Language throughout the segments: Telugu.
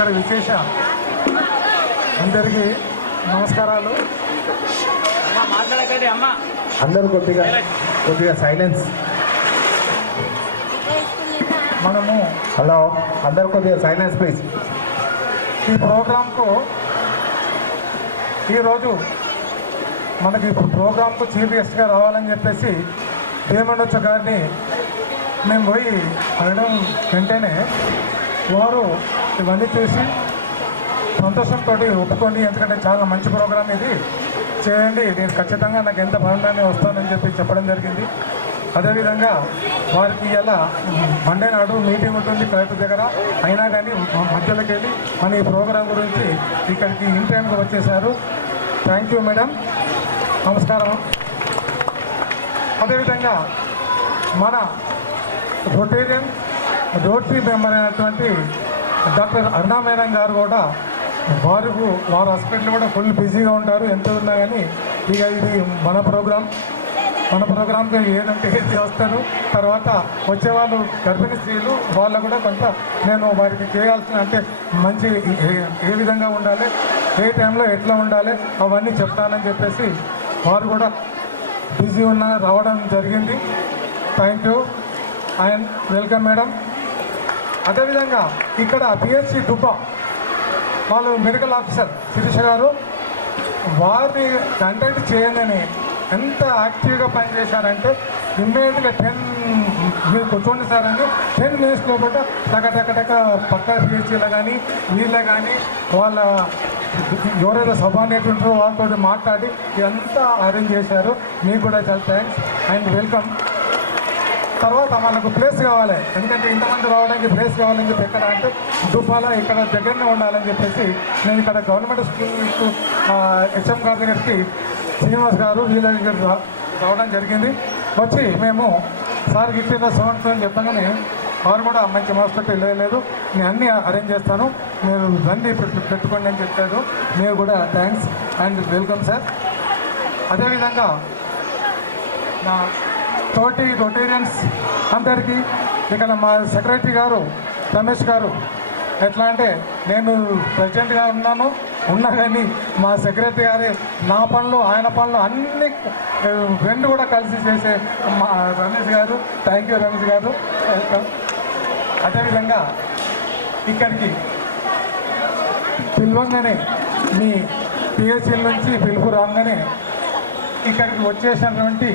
ఇక్కడ విశేష అందరికీ నమస్కారాలు. అందరూ కొద్దిగా సైలెన్స్. మనము హలో, అందరూ కొద్దిగా సైలెన్స్ ప్లీజ్. ఈ ప్రోగ్రాంకు ఈరోజు మనకి ప్రోగ్రాంకు చీఫ్ గెస్ట్గా రావాలని చెప్పేసి దేమండొచ్చ గారిని మేము పోయి అడగడం వెంటనే వారు ఇవన్నీ చూసి సంతోషంతో ఒప్పుకోండి, ఎందుకంటే చాలా మంచి ప్రోగ్రాం ఇది, చేయండి, నేను ఖచ్చితంగా నాకు ఎంత బాగుందని వస్తానని చెప్పి చెప్పడం జరిగింది. అదేవిధంగా వారికి ఇలా మండే నాడు మీటింగ్ ఉంటుంది కలెక్టర్ దగ్గర, అయినా కానీ మధ్యలోకి వెళ్ళి మన ఈ ప్రోగ్రాం గురించి ఇక్కడికి ఇన్ టైంగా వచ్చేసారు. థ్యాంక్ యూ మేడం, నమస్కారం. అదేవిధంగా మన రోటరీ మెంబర్ అయినటువంటి డాక్టర్ అరుణా మేడం గారు కూడా వారు హాస్పిటల్ కూడా ఫుల్ బిజీగా ఉంటారు, ఎంత ఉన్నా కానీ. ఇక ఇది మన ప్రోగ్రాంకి ఏదంటే ఏది వస్తారు. తర్వాత వచ్చేవాళ్ళు గర్భిణీ స్త్రీలు వాళ్ళు కూడా కొంత నేను వారికి చేయాల్సిన అంటే మంచి ఏ విధంగా ఉండాలి, ఏ టైంలో ఎట్లా ఉండాలి అవన్నీ చెప్తానని చెప్పేసి వారు కూడా బిజీ రావడం జరిగింది. Thank you and welcome madam. అదేవిధంగా ఇక్కడ పిహెచ్సి దుబ్బా వాళ్ళు మెడికల్ ఆఫీసర్ శిరీష గారు వారిని కంటాక్ట్ చేయండి. ఎంత యాక్టివ్గా పనిచేశారంటే ఇమ్మీడియట్గా 10 మీరు కూర్చోండి సార్ అని 10 మినిట్స్ లోపల టక పక్క పిహెచ్సీలో కానీ వీళ్ళ కానీ వాళ్ళ ఎవరైతే సబార్డినేట్ ఉంటారో వాళ్ళతో మాట్లాడి ఇదంతా అరేంజ్ చేశారు. మీకు కూడా చాలా థ్యాంక్స్ అండ్ వెల్కమ్. తర్వాత మనకు ప్లేస్ కావాలి, ఎందుకంటే ఇంతమంది రావడానికి ప్లేస్ కావాలని చెప్పి ఎక్కడ అంటే దుబ్బాల ఇక్కడ దగ్గరనే ఉండాలని చెప్పేసి నేను ఇక్కడ గవర్నమెంట్ స్కూల్ హెచ్ఎం గారి దగ్గరికి శ్రీనివాస్ గారు వీళ్ళ దగ్గర రావడం జరిగింది. వచ్చి మేము సార్ గిట్టిన సౌండ్స్ అని చెప్పగానే వారు కూడా మంచి మనసుతో లేదు, నేను అన్నీ అరేంజ్ చేస్తాను, మీరు రండి పెట్టుకోండి అని చెప్పారు. మీరు కూడా థ్యాంక్స్ అండ్ వెల్కమ్ సార్. అదేవిధంగా నా తోటి రొటేరియన్స్ అందరికీ ఇక్కడ మా సెక్రటరీ గారు రమేష్ గారు ఎట్లా అంటే నేను ప్రెసిడెంట్గా ఉన్నా కానీ మా సెక్రటరీ గారే నా పనులు ఆయన పనులు అన్నీ రెండు కూడా కలిసి చేసే మా రమేష్ గారు. థ్యాంక్ యూ రమేష్ గారు, వెల్కమ్. అదేవిధంగా ఇక్కడికి పిలవంగానే మీ పిహెచ్ఎల్ నుంచి పిలుపు రాగానే ఇక్కడికి వచ్చేసినటువంటి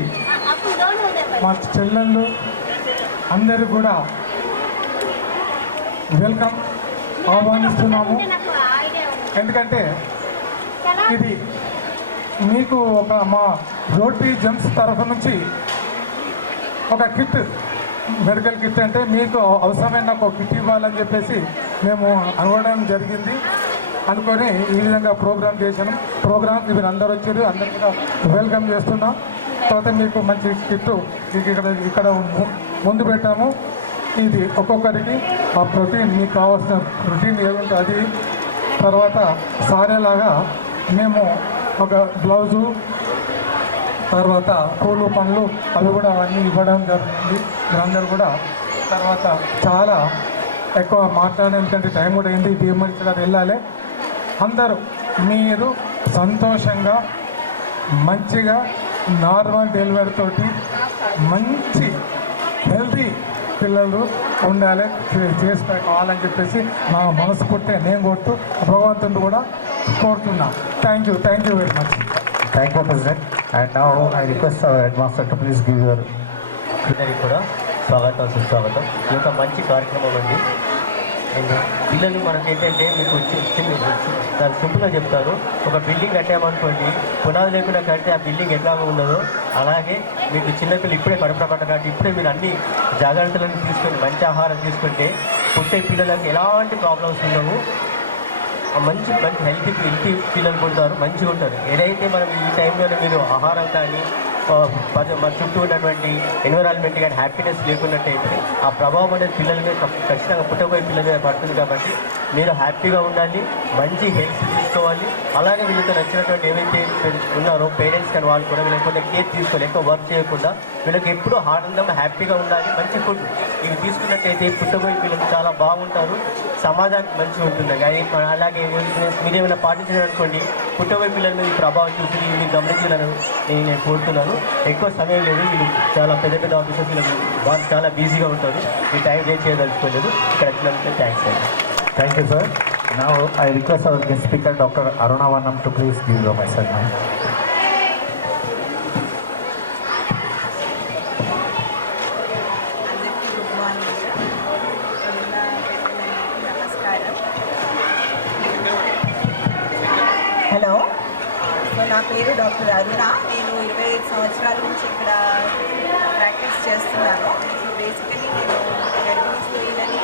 మా చెల్లెళ్ళు అందరూ కూడా వెల్కమ్ ఆహ్వానిస్తున్నాము. ఎందుకంటే ఇది మీకు ఒక మా రోటరీ జెమ్స్ తరఫు నుంచి ఒక కిట్, మెడికల్ కిట్ అంటే మీకు అవసరమైన ఒక కిట్ ఇవ్వాలని చెప్పేసి మేము అనుకోవడం జరిగింది. అనుకొని ఈ విధంగా ప్రోగ్రామ్ చేశాను. ప్రోగ్రామ్కి మీరు అందరు వచ్చారు, అందరు కూడా వెల్కమ్ చేస్తున్నాం. తర్వాత మీకు మంచి కిట్ ఇక్కడ ముందు పెట్టాము. ఇది ఒక్కొక్కరికి ఆ ప్రోటీన్ మీకు కావాల్సిన ప్రోటీన్ ఏముంటే అది, తర్వాత సారేలాగా మేము ఒక బ్లౌజు, తర్వాత పూలు పండ్లు అవి కూడా అవన్నీ ఇవ్వడం జరుగుతుంది. మీరందరూ కూడా తర్వాత చాలా ఎక్కువ మాట్లాడే, ఎందుకంటే టైం కూడా అయింది, డిఎంఎల్సీ గారు వెళ్ళాలి. అందరూ మీరు సంతోషంగా మంచిగా నార్మల్ డెలివరీ తోటి మంచి హెల్తీ పిల్లలు ఉండాలి, చేసి కావాలని చెప్పేసి నా మనసు పుట్టే నేను కొట్టు భగవంతుడు కూడా కోరుతున్నా. Thank you very much. Thank you president. And now I request our head master to please give your. అందరికీ కూడా స్వాగతం సుస్వాగతం. ఈ యొక్క మంచి కార్యక్రమం అండి. అండ్ పిల్లలు మనకి ఏంటంటే మీకు చాలా సింపుల్గా చెప్తారు. ఒక బిల్డింగ్ కట్టామనుకోండి, పునాది లేకుండా కడితే ఆ బిల్డింగ్ ఎట్లా ఉండదో అలాగే మీకు చిన్నపిల్లలు ఇప్పుడే కడుపున పట్టకంటే ఇప్పుడే మీరు అన్ని జాగ్రత్తలను తీసుకొని మంచి ఆహారం తీసుకుంటే పుట్టే పిల్లలకు ఎలాంటి ప్రాబ్లమ్స్ ఉండవు. మంచి హెల్తీ పిల్లలు పుడతారు, మంచిగా ఉంటారు. ఏదైతే మనం ఈ టైంలోనే మీరు ఆహారం కానీ మన చుట్టూ ఉన్నటువంటి ఎన్విరాన్మెంట్ కానీ హ్యాపీనెస్ లేకున్నట్టయితే ఆ ప్రభావం అనేది పిల్లల మీద ఖచ్చితంగా పుట్టబోయే పిల్లల మీద పడుతుంది. కాబట్టి మీరు హ్యాపీగా ఉండాలి, మంచి హెల్త్ తీసుకోవాలి. అలాగే వీళ్ళతో నచ్చినటువంటి ఏవైతే ఉన్నారో పేరెంట్స్ కానీ వాళ్ళు కూడా వీళ్ళకి కొంచెం కేర్ తీసుకొని ఎక్కువ వర్క్ చేయకుండా వీళ్ళకి ఎప్పుడూ ఆనందం హ్యాపీగా ఉండాలి. మంచి ఫుడ్ ఇవి తీసుకున్నట్టయితే పుట్టబోయే పిల్లలు చాలా బాగుంటారు, సమాజానికి మంచిగా ఉంటుంది. అలాగే మీరు ఏమైనా పాటించారనుకోండి, పుట్టబోయే పిల్లల మీద ప్రభావం చూసి ఇవి గమనించాలని నేను కోరుతున్నాను. ఎక్కువ సమయం లేదు, వీళ్ళు చాలా పెద్ద పెద్ద ఆఫీసర్స్ వాళ్ళు చాలా బిజీగా ఉంటారు, ఈ టైం వేస్ట్ చేయదలుచుకోలేదు. ఇక్కడ వచ్చినందుకు థ్యాంక్స్ అండి. Thank you, sir. Now I request our guest speaker, Dr. Aruna Varnam, to please give the message. Hello, నా పేరు డాక్టర్ అరుణ. నేను 25 సంవత్సరాల నుంచి ఇక్కడ ప్రాక్టీస్ చేస్తున్నాను. సో బేసికలీ నేను గర్భిణీ స్త్రీలని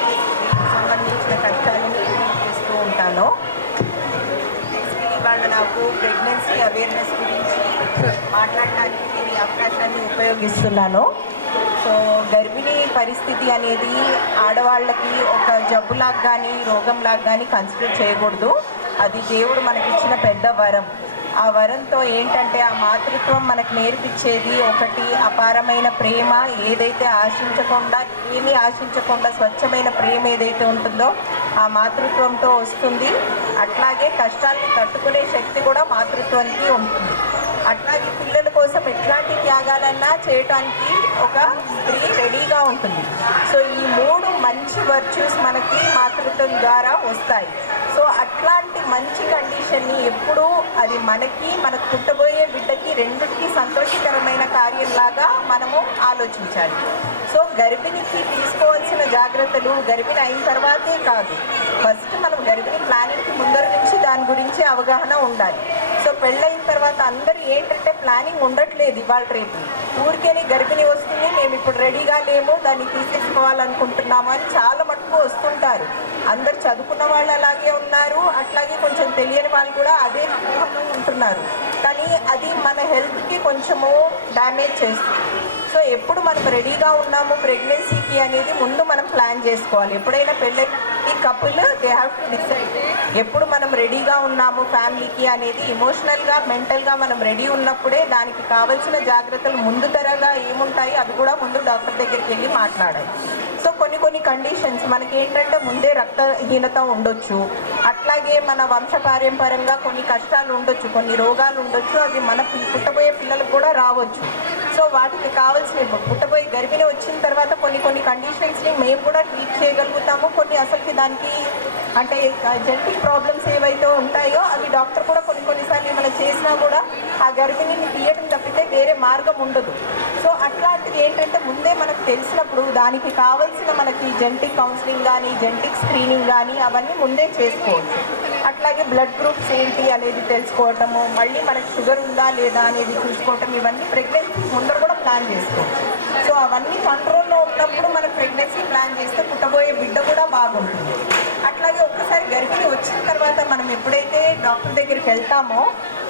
సంబంధించిన కష్టాలని చేస్తూ ఉంటాను. బేసికలీ వాళ్ళు నాకు ప్రెగ్నెన్సీ అవేర్నెస్ గురించి మాట్లాడడానికి నేను ఈ అవకాశాన్ని ఉపయోగిస్తున్నాను. సో గర్భిణీ పరిస్థితి అనేది ఆడవాళ్ళకి ఒక జబ్బులాగా కానీ రోగంలాగా కానీ కన్సిడర్ చేయకూడదు. అది దేవుడు మనకిచ్చిన పెద్ద వరం. ఆ వరంతో ఏంటంటే ఆ మాతృత్వం మనకు నేర్పించేది ఒకటి అపారమైన ప్రేమ, ఏదైతే ఏమీ ఆశించకుండా స్వచ్ఛమైన ప్రేమ ఏదైతే ఉంటుందో ఆ మాతృత్వంతో వస్తుంది. అట్లాగే కష్టాన్ని తట్టుకునే శక్తి కూడా మాతృత్వానికి ఉంటుంది. అట్లాగే పిల్లల కోసం ఎట్లాంటి త్యాగాలన్నా చేయటానికి ఒక స్త్రీ రెడీగా ఉంటుంది. సో ఈ 3 మంచి వర్చ్యూస్ మనకి మాతృత్వం ద్వారా వస్తాయి. సో అట్లాంటి మంచి కండిషన్ని ఎప్పుడూ అది మనకు పుట్టబోయే బిడ్డకి రెండిటికి సంతోషకరమైన కార్యంలాగా మనము ఆలోచించాలి. సో గర్భిణికి తీసుకోవాల్సిన జాగ్రత్తలు గర్భిణి అయిన తర్వాతే కాదు, ఫస్ట్ మనం గర్భిణి ప్లానింగ్కి ముందర నుంచి దాని గురించి అవగాహన ఉండాలి. సో పెళ్ళయిన తర్వాత అందరూ ఏంటంటే ప్లానింగ్ ఉండట్లేదు. ఇవాళ రేపు ఊరికేనే గర్భిణి వస్తుంది, మేము ఇప్పుడు రెడీగా లేము, దాన్ని తీసేసుకోవాలనుకుంటున్నాము అని చాలా మటుకు వస్తుంటారు. అందరు చదువుకున్న వాళ్ళు అలాగే ఉన్నారు, అట్లాగే కొంచెం తెలియని వాళ్ళు కూడా అదే ఊహలో ఉంటున్నారు. కానీ అది మన హెల్త్కి కొంచెము డ్యామేజ్ చేస్తుంది. సో ఎప్పుడు మనం రెడీగా ఉన్నాము ప్రెగ్నెన్సీకి అనేది ముందు మనం ప్లాన్ చేసుకోవాలి. ఎప్పుడైనా పెళ్ళైన ఈ couple they have to decide ఎప్పుడు మనం రెడీగా ఉన్నాము ఫ్యామిలీకి అనేది. ఎమోషనల్గా మెంటల్గా మనం రెడీ ఉన్నప్పుడే దానికి కావాల్సిన జాగ్రత్తలు ముందు తరగా ఏముంటాయి అవి కూడా ముందు డాక్టర్ దగ్గరికి వెళ్ళి మాట్లాడాలి. సో కొన్ని కండిషన్స్ మనకి ఏంటంటే ముందే రక్తహీనత ఉండొచ్చు, అట్లాగే మన వంశపారంపర్యంగా కొన్ని కష్టాలు ఉండొచ్చు, కొన్ని రోగాలు ఉండొచ్చు, అది మన పుట్టబోయే పిల్లలకు కూడా రావచ్చు. సో వాటికి కావాల్సిన పుట్టబోయే గర్భిణి వచ్చిన తర్వాత కొన్ని కండిషన్స్ని మేము కూడా ట్రీట్ చేయగలుగుతాము. కొన్ని అసలుకి దానికి అంటే జెనెటిక్ ప్రాబ్లమ్స్ ఏవైతే ఉంటాయో అవి డాక్టర్ కూడా కొన్నిసార్లు ఏమైనా చేసినా కూడా ఆ గర్భిణిని తీయడం తప్పితే వేరే మార్గం ఉండదు. సో అట్లాంటిది ఏంటంటే ముందే మనకు తెలిసినప్పుడు దానికి కావాల్సిన మనకి జెనెటిక్ కౌన్సిలింగ్ కానీ జెనెటిక్ స్క్రీనింగ్ కానీ అవన్నీ ముందే చేసుకోవచ్చు. అట్లాగే బ్లడ్ గ్రూప్స్ ఏంటి అనేది తెలుసుకోవటము, మళ్ళీ మనకి షుగర్ ఉందా లేదా అనేది చూసుకోవటం, ఇవన్నీ ప్రెగ్నెన్సీ ముందర కూడా ప్లాన్ చేసుకోవచ్చు. సో అవన్నీ కంట్రోల్లో ఉన్నప్పుడు మనం ప్రెగ్నెన్సీ ప్లాన్ చేస్తే పుట్టబోయే బిడ్డ కూడా బాగుంటుంది. అట్లాగే ఒక్కసారి గర్భిణి వచ్చిన తర్వాత మనం ఎప్పుడైతే డాక్టర్ దగ్గరికి వెళ్తామో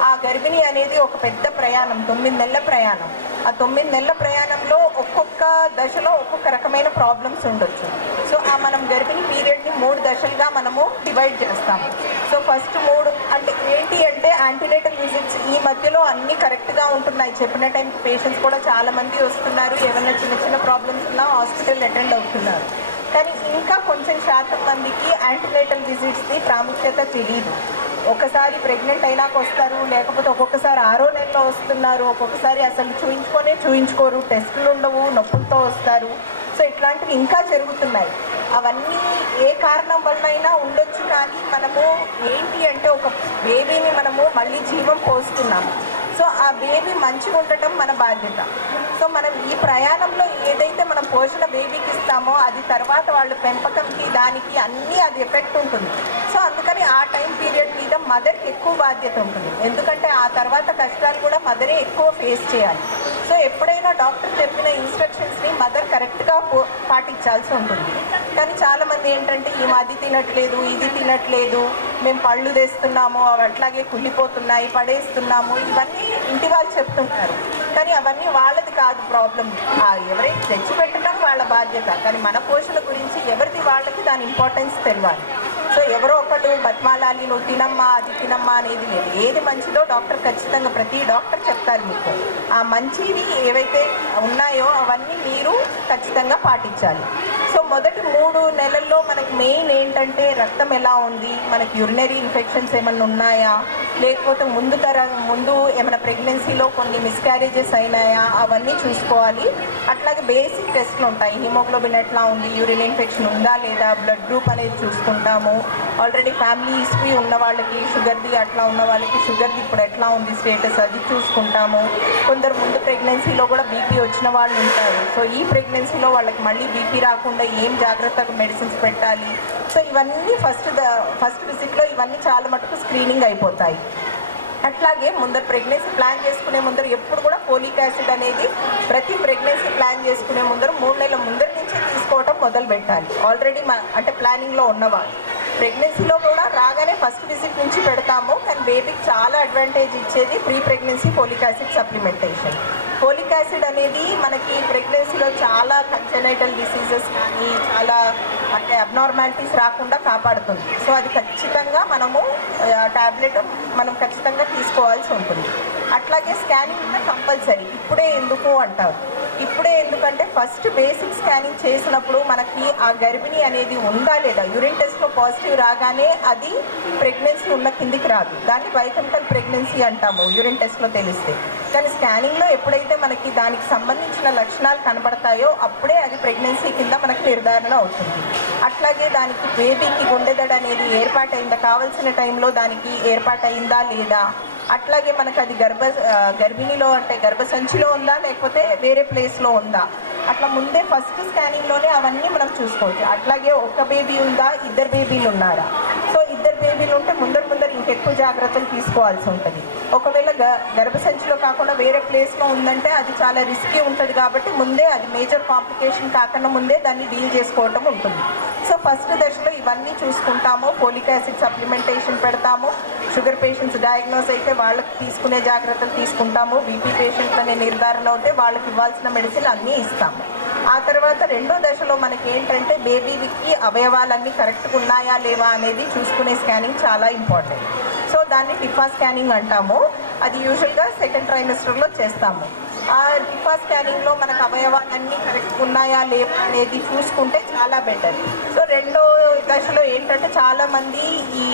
ఆ గర్భిణి అనేది ఒక పెద్ద ప్రయాణం, 9 నెలల ప్రయాణం. ఆ 9 నెలల ప్రయాణంలో ఒక్కొక్క దశలో ఒక్కొక్క రకమైన ప్రాబ్లమ్స్ ఉండొచ్చు. సో ఆ మనం గర్భిణి పీరియడ్ని 3 దశలుగా మనము డివైడ్ చేస్తాము. సో ఫస్ట్ 3 అంటే ఏంటి అంటే యాంటీనేటల్ విజిట్స్ ఈ మధ్యలో అన్నీ కరెక్ట్గా ఉంటున్నాయి. చెప్పిన టైంకి పేషెంట్స్ కూడా చాలామంది వస్తున్నారు, ఏమైనా చిన్న ప్రాబ్లమ్స్ ఉన్నా హాస్పిటల్ అటెండ్ అవుతున్నారు. కానీ ఇంకా కొంచెం శాతం మందికి యాంటీనేటల్ విజిట్స్ది ప్రాముఖ్యత తెలియదు. ఒకసారి ప్రెగ్నెంట్ అయినాక వస్తారు, లేకపోతే ఒక్కొక్కసారి 6వ నెలలో వస్తున్నారు, ఒక్కొక్కసారి అసలు చూయించుకోరు, టెస్టులు ఉండవు, నొప్పులతో వస్తారు. సో ఇట్లాంటివి ఇంకా జరుగుతున్నాయి. అవన్నీ ఏ కారణం వల్ల అయినా ఉండొచ్చు, కానీ మనము ఏంటి అంటే ఒక బేబీని మనము మళ్ళీ జీవం పోస్తున్నాము. సో ఆ బేబీ మంచిగా ఉండటం మన బాధ్యత. సో మనం ఈ ప్రయాణంలో ఏదైతే మనం పోషణ బేబీకి ఇస్తామో అది తర్వాత వాళ్ళ పెంపకంకి దానికి అన్నీ అది ఎఫెక్ట్ ఉంటుంది. సో అందుకని ఆ టైం పీరియడ్ మీద మదర్కి ఎక్కువ బాధ్యత ఉంటుంది, ఎందుకంటే ఆ తర్వాత కష్టాలు కూడా మదరే ఎక్కువ ఫేస్ చేయాలి. సో ఎప్పుడైనా డాక్టర్ చెప్పిన ఇన్స్ట్రక్షన్స్ని మదర్ కరెక్ట్గా పాటించాల్సి ఉంటుంది. కానీ చాలామంది ఏంటంటే అది తినట్లేదు, ఇది తినట్లేదు, మేము పళ్ళు తెస్తున్నాము, అవి అట్లాగే కుళ్ళిపోతున్నాయి, పడేస్తున్నాము, ఇవన్నీ ఇంటి వాళ్ళు చెప్తుంటారు. కానీ అవన్నీ వాళ్ళది కాదు ప్రాబ్లం. ఎవరైతే తెచ్చిపెట్టడం వాళ్ళ బాధ్యత, కానీ మన పోషణ గురించి ఎవరిది వాళ్ళకి దాని ఇంపార్టెన్స్ తెలియాలి. సో ఎవరో ఒకళ్ళు బతిమాలాలి, నువ్వు తినమ్మా అది తినమ్మా అనేది లేదు. ఏది మంచిదో డాక్టర్ ఖచ్చితంగా ప్రతి డాక్టర్ చెప్తారు మీకు. ఆ మంచివి ఏవైతే ఉన్నాయో అవన్నీ మీరు ఖచ్చితంగా పాటించాలి. సో మొదటి 3 నెలల్లో మనకి మెయిన్ ఏంటంటే రక్తం ఎలా ఉంది, మనకి యూరినరీ ఇన్ఫెక్షన్స్ ఏమైనా ఉన్నాయా, లేకపోతే ముందు ఏమైనా ప్రెగ్నెన్సీలో కొన్ని మిస్క్యారేజెస్ అయినాయా అవన్నీ చూసుకోవాలి. అట్లాగే బేసిక్ టెస్ట్లు ఉంటాయి. హిమోగ్లోబిన్ ఎట్లా ఉంది, యూరిన్ ఇన్ఫెక్షన్ ఉందా లేదా, బ్లడ్ గ్రూప్ అనేది చూసుకుంటాము. ఆల్రెడీ ఫ్యామిలీ హిస్టరీ ఉన్న వాళ్ళకి షుగర్ది, అట్లా ఉన్న వాళ్ళకి షుగర్ది ఇప్పుడు ఎట్లా ఉంది స్టేటస్ అది చూసుకుంటాము. కొందరు ముందు ప్రెగ్నెన్సీలో కూడా బీపీ వచ్చిన వాళ్ళు ఉంటారు. సో ఈ ప్రెగ్నెన్సీలో వాళ్ళకి మళ్ళీ బీపీ రాకుండా ఏం జాగ్రత్తగా మెడిసిన్స్ పెట్టాలి. సో ఇవన్నీ ఫస్ట్ విజిట్లో ఇవన్నీ చాలా మటుకు స్క్రీనింగ్ అయిపోతాయి. అట్లాగే ముందర ప్రెగ్నెన్సీ ప్లాన్ చేసుకునే ముందర ఎప్పుడు కూడా ఫోలిక్ యాసిడ్ అనేది ప్రతి ప్రెగ్నెన్సీ ప్లాన్ చేసుకునే ముందర 3 నెలల ముందర నుంచే తీసుకోవటం మొదలు పెట్టాలి. ఆల్రెడీ అంటే ప్లానింగ్లో ఉన్నవాళ్ళు ప్రెగ్నెన్సీలో కూడా రాగానే ఫస్ట్ విజిట్ నుంచి పెడతాము. కానీ బేబీకి చాలా అడ్వాంటేజ్ ఇచ్చేది pre pregnancy folic acid supplementation. Folic acid అనేది మనకి ప్రెగ్నెన్సీలో చాలా కంజనైటల్ డిసీజెస్ కానీ చాలా అంటే అబ్నార్మాలిటీస్ రాకుండా కాపాడుతుంది. సో అది ఖచ్చితంగా మనము టాబ్లెట్ మనం ఖచ్చితంగా తీసుకోవాల్సి ఉంటుంది. అట్లాగే స్కానింగ్ కూడా కంపల్సరీ. ఇప్పుడే ఎందుకు అంటారు, ఇప్పుడే ఎందుకంటే ఫస్ట్ బేసిక్ స్కానింగ్ చేసినప్పుడు మనకి ఆ గర్భిణి అనేది ఉందా లేదా, యూరిన్ టెస్ట్లో పాజిటివ్ రాగానే అది ప్రెగ్నెన్సీ ఉన్న కిందికి రాదు. దాన్ని బయోకెమికల్ ప్రెగ్నెన్సీ అంటాము యూరిన్ టెస్ట్లో తెలిస్తే. కానీ స్కానింగ్లో ఎప్పుడైతే మనకి దానికి సంబంధించిన లక్షణాలు కనబడతాయో అప్పుడే అది ప్రెగ్నెన్సీ కింద మనకి నిర్ధారణ అవుతుంది. అట్లాగే దానికి బేబీకి గుండెదడ అనేది ఏర్పాటైందా, కావాల్సిన టైంలో దానికి ఏర్పాటైందా లేదా, అట్లాగే మనకు అది గర్భిణిలో అంటే గర్భసంచిలో ఉందా లేకపోతే వేరే ప్లేస్లో ఉందా, అట్లా ముందే ఫస్ట్ స్కానింగ్లోనే అవన్నీ మనం చూసుకోవచ్చు. అట్లాగే ఒక బేబీ ఉందా, 2 బేబీలు ఉన్నారా. సో 2 బేబీలు ఉంటే ముందర ఇంకెక్కువ జాగ్రత్తలు తీసుకోవాల్సి ఉంటుంది. ఒకవేళ గర్భసంచిలో కాకుండా వేరే ప్లేస్లో ఉందంటే అది చాలా రిస్కీ ఉంటుంది. కాబట్టి ముందే అది మేజర్ కాంప్లికేషన్ కాకుండా ముందే దాన్ని డీల్ చేసుకోవటం ఉంటుంది. సో ఫస్ట్ దశలో ఇవన్నీ చూసుకుంటాము. ఫోలిక్ యాసిడ్ సప్లిమెంటేషన్ పెడతాము. షుగర్ పేషెంట్స్ డయాగ్నోస్ అయితే వాళ్ళకి తీసుకునే జాగ్రత్తలు తీసుకుంటాము. బీపీ పేషెంట్స్ అనే నిర్ధారణ అవుతే వాళ్ళకి ఇవ్వాల్సిన మెడిసిన్ అన్నీ ఇస్తాము. ఆ తర్వాత రెండో దశలో మనకి ఏంటంటే బేబీకి అవయవాలన్నీ కరెక్ట్గా ఉన్నాయా లేవా అనేది చూసుకునే స్కానింగ్ చాలా ఇంపార్టెంట్. సో దాన్ని టిఫా స్కానింగ్ అంటాము. అది యూజువల్గా సెకండ్ ట్రైమెస్టర్లో చేస్తాము. ఆ టిఫా స్కానింగ్లో మనకు అవయవాలన్నీ కరెక్ట్గా ఉన్నాయా లేవా అనేది చూసుకుంటే చాలా బెటర్. సో రెండో దశలో ఏంటంటే చాలామంది ఈ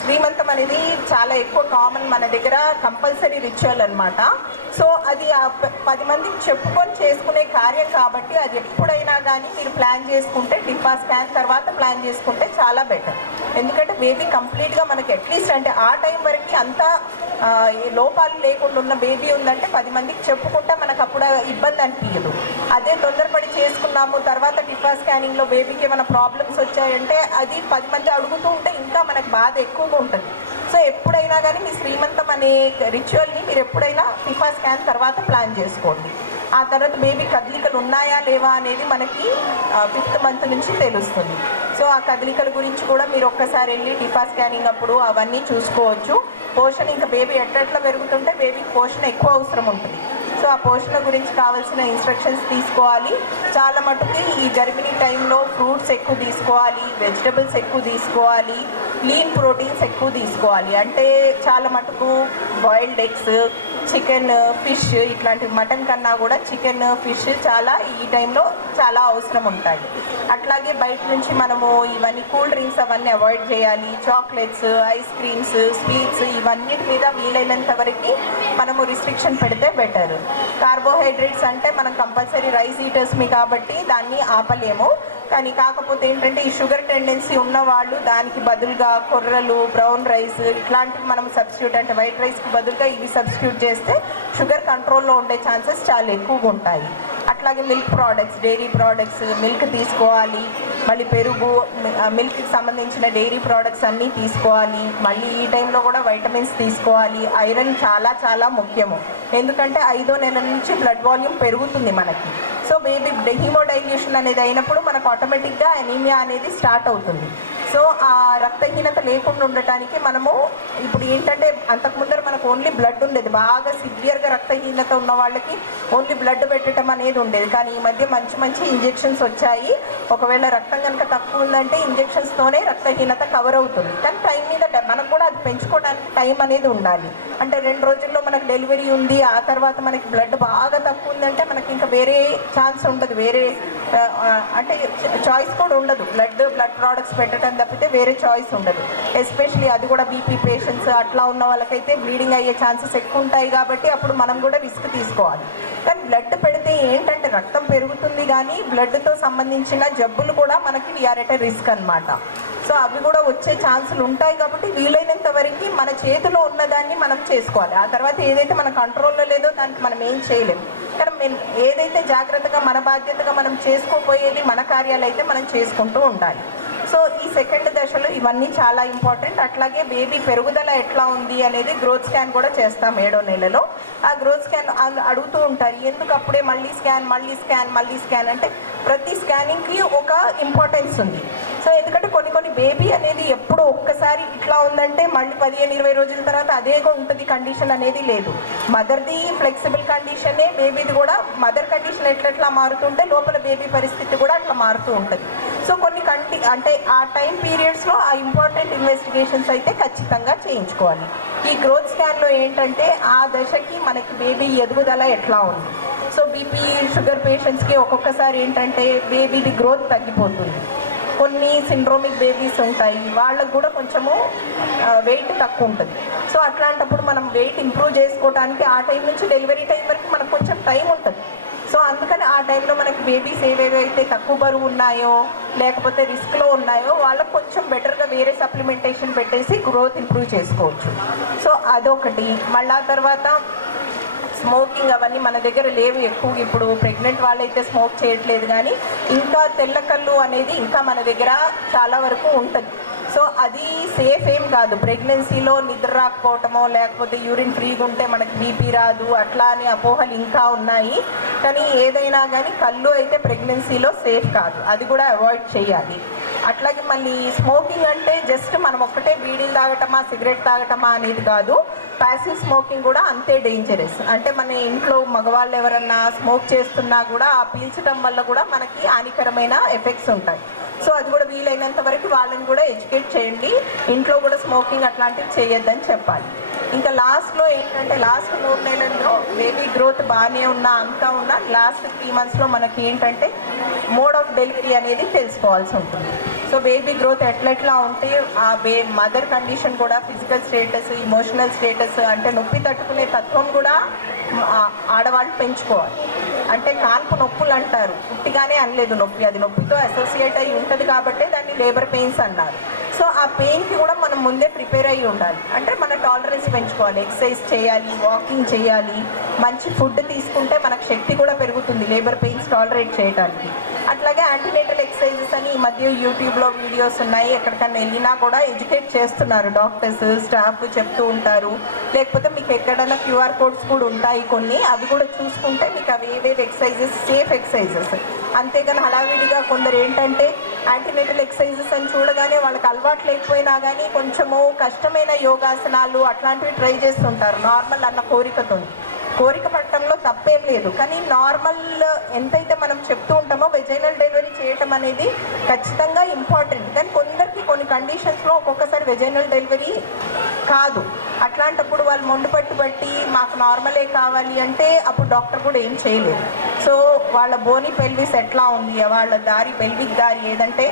శ్రీమంతం అనేది చాలా ఎక్కువ కామన్ మన దగ్గర, కంపల్సరీ రిచువల్ అనమాట. సో అది 10 మందికి చెప్పుకొని చేసుకునే కార్యం కాబట్టి అది ఎప్పుడైనా కానీ మీరు ప్లాన్ చేసుకుంటే టిఫా స్కాన్ తర్వాత ప్లాన్ చేసుకుంటే చాలా బెటర్. ఎందుకంటే బేబీ కంప్లీట్గా మనకి అట్లీస్ట్ అంటే ఆ టైం వరకు అంతా లోపాలు లేకుండా ఉన్న బేబీ ఉందంటే 10 మందికి చెప్పుకుంటే మనకు అప్పుడు ఇబ్బంది అనిపించదు. అదే తొందరపడి చేసుకున్నాము తర్వాత టిఫా స్కానింగ్లో బేబీకి ఏమైనా ప్రాబ్లమ్స్ వచ్చాయంటే అది 10 మంది అడుగుతూ ఉంటే ఇంకా మనకు బాధ ఎక్కువగా ఉంటుంది. సో ఎప్పుడైనా కానీ మీ శ్రీమంతం అనే రిచువల్ని మీరు ఎప్పుడైనా టిఫా స్కాన్ తర్వాత ప్లాన్ చేసుకోండి. ఆ తర్వాత బేబీ కదలికలు ఉన్నాయా లేవా అనేది మనకి 5th మంత్ నుంచి తెలుస్తుంది. సో ఆ కదలికల గురించి కూడా మీరు ఒక్కసారి వెళ్ళి టిఫా స్కానింగ్ అప్పుడు అవన్నీ చూసుకోవచ్చు. పోషణ ఇంకా బేబీ ఎట్లా పెరుగుతుంటే బేబీకి పోషణ ఎక్కువ అవసరం ఉంటుంది. సో ఆ పోషణ గురించి కావాల్సిన ఇన్స్ట్రక్షన్స్ తీసుకోవాలి. చాలా మటుకి ఈ గర్భిణీ టైంలో ఫ్రూట్స్ ఎక్కువ తీసుకోవాలి, వెజిటబుల్స్ ఎక్కువ తీసుకోవాలి, లీన్ ప్రోటీన్స్ ఎక్కువ తీసుకోవాలి. అంటే చాలా మటుకు బాయిల్డ్ ఎగ్స్, చికెన్, ఫిష్ ఇట్లాంటి మటన్ కన్నా కూడా చికెన్, ఫిష్ చాలా ఈ టైంలో చాలా అవసరం ఉంటాయి. అట్లాగే బయట నుంచి మనము ఇవన్నీ కూల్ డ్రింక్స్ అవన్నీ అవాయిడ్ చేయాలి. చాక్లెట్స్, ఐస్ క్రీమ్స్, స్వీట్స్ ఇవన్నిటి మీద వీలైనంత వరకు మనము రిస్ట్రిక్షన్ పెడితే బెటర్. కార్బోహైడ్రేట్స్ అంటే మనం కంపల్సరీ రైస్ ఈటర్స్మి కాబట్టి దాన్ని ఆపలేము. కానీ కాకపోతే ఏంటంటే ఈ షుగర్ టెండెన్సీ ఉన్న వాళ్ళు దానికి బదులుగా కొర్రలు, బ్రౌన్ రైస్ ఇట్లాంటివి మనం సబ్స్టిట్యూట్ అంటే వైట్ రైస్కి బదులుగా ఇవి సబ్స్టిట్యూట్ చేస్తే షుగర్ కంట్రోల్లో ఉండే ఛాన్సెస్ చాలా ఎక్కువగా ఉంటాయి. అట్లాగే milk products, dairy products, milk తీసుకోవాలి. మళ్ళీ పెరుగు, మిల్క్కి సంబంధించిన డైరీ ప్రోడక్ట్స్ అన్నీ తీసుకోవాలి. మళ్ళీ ఈ టైంలో కూడా వైటమిన్స్ తీసుకోవాలి. ఐరన్ చాలా చాలా ముఖ్యము. ఎందుకంటే 5వ నెల నుంచి బ్లడ్ వాల్యూమ్ పెరుగుతుంది మనకి. సో బేబీ హీమోడైల్యూషన్ అనేది అయినప్పుడు మనకు ఆటోమేటిక్గా అనీమియా అనేది స్టార్ట్ అవుతుంది. సో సో ఆ రక్తహీనత లేకుండా ఉండటానికి మనము ఇప్పుడు ఏంటంటే అంతకుముందర మనకు ఓన్లీ బ్లడ్ ఉండేది, బాగా సివియర్గా రక్తహీనత ఉన్న వాళ్ళకి ఓన్లీ బ్లడ్ పెట్టడం అనేది ఉండేది. కానీ ఈ మధ్య మంచి మంచి ఇంజెక్షన్స్ వచ్చాయి. ఒకవేళ రక్తం కనుక తక్కువ ఉందంటే ఇంజెక్షన్స్తోనే రక్తహీనత కవర్ అవుతుంది. కానీ టైం మీద మనకు కూడా అది పెంచుకోవడానికి టైం అనేది ఉండాలి. అంటే 2 రోజుల్లో మనకు డెలివరీ ఉంది, ఆ తర్వాత మనకి బ్లడ్ బాగా తక్కువ ఉందంటే మనకి ఇంకా వేరే ఛాన్స్ ఉండదు, వేరే అంటే చాయిస్ కూడా ఉండదు. బ్లడ్ ప్రోడక్ట్స్ పెట్టడం తప్పితే వేరే చాయిస్ ఉండదు. ఎస్పెషలీ అది కూడా బీపీ పేషెంట్స్ అట్లా ఉన్న వాళ్ళకైతే బ్లీడింగ్ అయ్యే ఛాన్సెస్ ఎక్కువ ఉంటాయి కాబట్టి అప్పుడు మనం కూడా రిస్క్ తీసుకోవాలి. కానీ బ్లడ్ పెడితే ఏంటంటే రక్తం పెరుగుతుంది, కానీ బ్లడ్తో సంబంధించిన జబ్బులు కూడా మనకి వీఆర్ ఎట్ రిస్క్ అనమాట. సో అవి కూడా వచ్చే ఛాన్సులు ఉంటాయి కాబట్టి వీలైనంత వరకు మన చేతిలో ఉన్నదాన్ని మనం చేసుకోవాలి. ఆ తర్వాత ఏదైతే మన కంట్రోల్లో లేదో దానికి మనం ఏం చేయలేము. కానీ ఏదైతే జాగ్రత్తగా మన బాధ్యతగా మనం చేసుకోపోయేది మన కార్యాలు అయితే మనం చేసుకుంటూ ఉండాలి. సో ఈ సెకండ్ దశలో ఇవన్నీ చాలా ఇంపార్టెంట్. అట్లాగే బేబీ పెరుగుదల ఎట్లా ఉంది అనేది గ్రోత్ స్కాన్ కూడా చేస్తాం 7వ నెలలో. ఆ గ్రోత్ స్కాన్ అడుగుతూ ఉంటారు, ఎందుకు అప్పుడే మళ్ళీ స్కాన్ అంటే ప్రతి స్కానింగ్కి ఒక ఇంపార్టెన్స్ ఉంది. సో ఎందుకంటే కొన్ని బేబీ అనేది ఎప్పుడు ఒక్కసారి ఇట్లా ఉందంటే మళ్ళీ 15-20 రోజుల తర్వాత అదేగా ఉంటుంది కండిషన్ అనేది లేదు. మదర్ది ఫ్లెక్సిబుల్ కండిషనే, బేబీది కూడా మదర్ కండిషన్ ఎట్లా మారుతుంటే లోపల బేబీ పరిస్థితి కూడా అట్లా మారుతూ ఉంటుంది. సో కొన్ని అంటే ఆ టైం పీరియడ్స్లో ఆ ఇంపార్టెంట్ ఇన్వెస్టిగేషన్స్ అయితే ఖచ్చితంగా చేయించుకోవాలి. ఈ గ్రోత్ స్కాన్లో ఏంటంటే ఆ దశకి మనకి బేబీ ఎదుగుదల ఎట్లా ఉంది. సో బీపీ షుగర్ పేషెంట్స్కి ఒక్కొక్కసారి ఏంటంటే బేబీది గ్రోత్ తగ్గిపోతుంది. కొన్ని సిండ్రోమిక్ బేబీస్ ఉంటాయి, వాళ్ళకు కూడా కొంచెము వెయిట్ తక్కువ ఉంటుంది. సో అట్లాంటప్పుడు మనం వెయిట్ ఇంప్రూవ్ చేసుకోవడానికి ఆ టైం నుంచి డెలివరీ టైం వరకు మనకు కొంచెం టైం ఉంటుంది. సో అందుకని ఆ టైంలో మనకి బేబీస్ ఏవేవైతే తక్కువ బరువు ఉన్నాయో లేకపోతే రిస్క్లో ఉన్నాయో వాళ్ళకు కొంచెం బెటర్గా వేరే సప్లిమెంటేషన్ పెట్టేసి గ్రోత్ ఇంప్రూవ్ చేసుకోవచ్చు. సో అదొకటి. మళ్ళా తర్వాత స్మోకింగ్ అవన్నీ మన దగ్గర లేవు ఎక్కువ. ఇప్పుడు ప్రెగ్నెంట్ వాళ్ళైతే స్మోక్ చేయట్లేదు, కానీ ఇంకా తెల్లకల్లు అనేది ఇంకా మన దగ్గర చాలా వరకు ఉంటుంది. సో అది సేఫ్ ఏం కాదు. ప్రెగ్నెన్సీలో నిద్ర రాకపోవటమో లేకపోతే యూరిన్ ఫ్రీగా ఉంటే మనకి బీపీ రాదు అట్లా అని అపోహలు ఇంకా ఉన్నాయి. కానీ ఏదైనా కానీ కళ్ళు అయితే ప్రెగ్నెన్సీలో సేఫ్ కాదు, అది కూడా అవాయిడ్ చేయాలి. అట్లాగే మళ్ళీ స్మోకింగ్ అంటే జస్ట్ మనం ఒక్కటే బీడీలు తాగటమా సిగరెట్ తాగటమా అనేది కాదు, ప్యాసివ్ స్మోకింగ్ కూడా అంతే డేంజరస్. అంటే మన ఇంట్లో మగవాళ్ళు ఎవరన్నా స్మోక్ చేస్తున్నా కూడా ఆ పీల్చడం వల్ల కూడా మనకి హానికరమైన ఎఫెక్ట్స్ ఉంటాయి. సో అది కూడా వీలైనంత వరకు వాళ్ళని కూడా ఎడ్యుకేట్ చేయండి, ఇంట్లో కూడా స్మోకింగ్ అట్లాంటివి చేయొద్దని చెప్పాలి. ఇంకా లాస్ట్లో ఏంటంటే లాస్ట్ 3 నెలల్లో బేబీ గ్రోత్ బాగానే ఉన్నా అంతా ఉన్నా లాస్ట్ 3 మంత్స్లో మనకి ఏంటంటే మోడ్ ఆఫ్ డెలివరీ అనేది తెలుసుకోవాల్సి ఉంటుంది. సో బేబీ గ్రోత్ ఎట్లా ఉంటే ఆ మదర్ కండిషన్ కూడా ఫిజికల్ స్టేటస్, ఇమోషనల్ స్టేటస్, అంటే నొప్పి తట్టుకునే తత్వం కూడా ఆడవాళ్ళు పెంచుకోవాలి. అంటే కాన్పు నొప్పులు అంటారు, పుట్టిగానే అనలేదు నొప్పి, అది నొప్పితో అసోసియేట్ అయ్యి ఉంటుంది కాబట్టి దాన్ని లేబర్ పెయిన్స్ అన్నారు. సో ఆ పెయిన్కి కూడా మనం ముందే ప్రిపేర్ అయ్యి ఉండాలి. అంటే మన టాలరెన్స్ పెంచుకోవాలి, ఎక్సర్సైజ్ చేయాలి, వాకింగ్ చేయాలి, మంచి ఫుడ్ తీసుకుంటే మనకు శక్తి కూడా పెరుగుతుంది లేబర్ పెయిన్స్ టాలరేట్ చేయడానికి. అట్లాగే యాంటీనేటల్ ఎక్సర్సైజెస్ అని ఈ మధ్య యూట్యూబ్లో వీడియోస్ ఉన్నాయి, ఎక్కడికన్నా వెళ్ళినా కూడా ఎడ్యుకేట్ చేస్తున్నారు డాక్టర్స్, స్టాఫ్ చెప్తూ ఉంటారు. లేకపోతే మీకు ఎక్కడైనా QR కోడ్స్ కూడా ఉంటాయి కొన్ని, అవి కూడా చూసుకుంటే మీకు అవి ఏవేవి ఎక్సర్సైజెస్ సేఫ్ ఎక్సర్సైజెస్. అంతేగాని హడావిడిగా కొందరు ఏంటంటే యాంటీనేటల్ ఎక్సర్సైజెస్ అని చూడగానే వాళ్ళకి అలవాటు లేకపోయినా కానీ కొంచెము కష్టమైన యోగాసనాలు అట్లాంటివి ట్రై చేస్తుంటారు నార్మల్ అన్న కోరికతో. కోరిక పట్టడంలో తప్పేం లేదు, కానీ నార్మల్ ఎంతైతే మనం చెప్తూ ఉంటామో వెజైనల్ డెలివరీ చేయటం అనేది ఖచ్చితంగా ఇంపార్టెంట్. కానీ కొందరికి కొన్ని కండిషన్స్లో ఒక్కొక్కసారి వెజైనల్ డెలివరీ కాదు. అట్లాంటప్పుడు వాళ్ళు మొండు పట్టుబట్టి మాకు నార్మలే కావాలి అంటే అప్పుడు డాక్టర్ కూడా ఏం చేయలేదు. సో వాళ్ళ బోనీ పెల్విస్ ఎట్లా ఉంది, వాళ్ళ దారి పెల్విక్ దారి ఏదంటే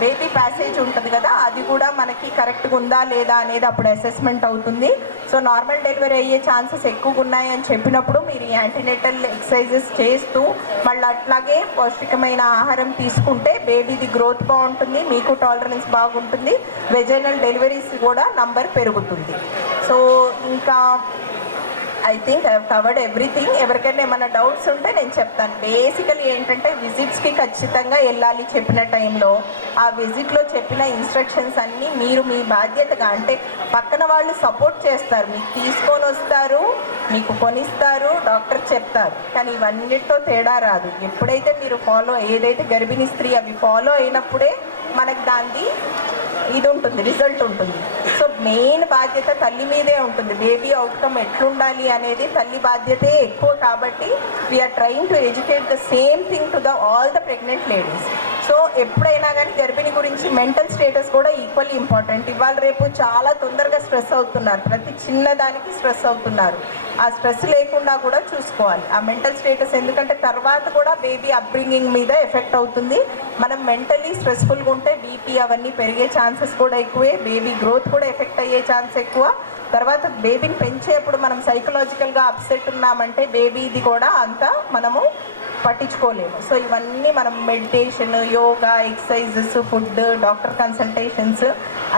బేబీ ప్యాసేజ్ ఉంటుంది కదా, అది కూడా మనకి కరెక్ట్గా ఉందా లేదా అనేది అప్పుడు అసెస్మెంట్ అవుతుంది. సో నార్మల్ డెలివరీ అయ్యే ఛాన్సెస్ ఎక్కువగా ఉన్నాయని చెప్పినప్పుడు మీరు యాంటీనేటల్ ఎక్సర్సైజెస్ చేస్తూ మళ్ళీ అట్లాగే పౌష్టికమైన ఆహారం తీసుకుంటే బేబీది గ్రోత్ బాగుంటుంది, మీకు టాలరెన్స్ బాగుంటుంది, వెజైనల్ డెలివరీస్ కూడా నంబర్ పెరుగుతుంది. సో ఇంకా I think I have covered everything. ఎవరికైనా ఏమైనా డౌట్స్ ఉంటే నేను చెప్తాను. బేసికలీ ఏంటంటే విజిట్స్కి ఖచ్చితంగా వెళ్ళాలి చెప్పిన టైంలో. ఆ విజిట్లో చెప్పిన ఇన్స్ట్రక్షన్స్ అన్నీ మీరు మీ బాధ్యతగా, అంటే పక్కన వాళ్ళు సపోర్ట్ చేస్తారు, మీకు తీసుకొని వస్తారు, మీకు కొనిస్తారు, డాక్టర్ చెప్తారు, కానీ ఇవన్నిటితో తేడా రాదు. ఎప్పుడైతే మీరు ఏదైతే గర్భిణీ స్త్రీ అవి ఫాలో అయినప్పుడే మనకి దాన్ని ఇది ఉంటుంది, రిజల్ట్ ఉంటుంది. సో మెయిన్ బాధ్యత తల్లి మీదే ఉంటుంది. బేబీ అవుట్కమ్ ఎట్లుండాలి అనేది తల్లి బాధ్యతే ఎక్కువ. కాబట్టి we are trying to educate the same thing to all the pregnant ladies. So ఎప్పుడైనా కానీ గర్భిణి గురించి మెంటల్ స్టేటస్ కూడా ఈక్వల్లీ ఇంపార్టెంట్. ఇవాళ రేపు చాలా తొందరగా స్ట్రెస్ అవుతున్నారు, ప్రతి చిన్నదానికి స్ట్రెస్ అవుతున్నారు. ఆ స్ట్రెస్ లేకుండా కూడా చూసుకోవాలి ఆ మెంటల్ స్టేటస్. ఎందుకంటే తర్వాత కూడా బేబీ అప్బ్రింగింగ్ మీద ఎఫెక్ట్ అవుతుంది. మనం మెంటలీ స్ట్రెస్ఫుల్గా ఉంటే బీపీ అవన్నీ పెరిగే ఛాన్సెస్ కూడా ఎక్కువే, బేబీ గ్రోత్ కూడా ఎఫెక్ట్ అయ్యే ఛాన్స్ ఎక్కువ. తర్వాత బేబీని పెంచేప్పుడు మనం సైకలాజికల్గా అప్సెట్ ఉన్నామంటే బేబీది కూడా అంతా మనము పట్టించుకోలేము. సో ఇవన్నీ మనం meditation, yoga, exercises, food, doctor consultations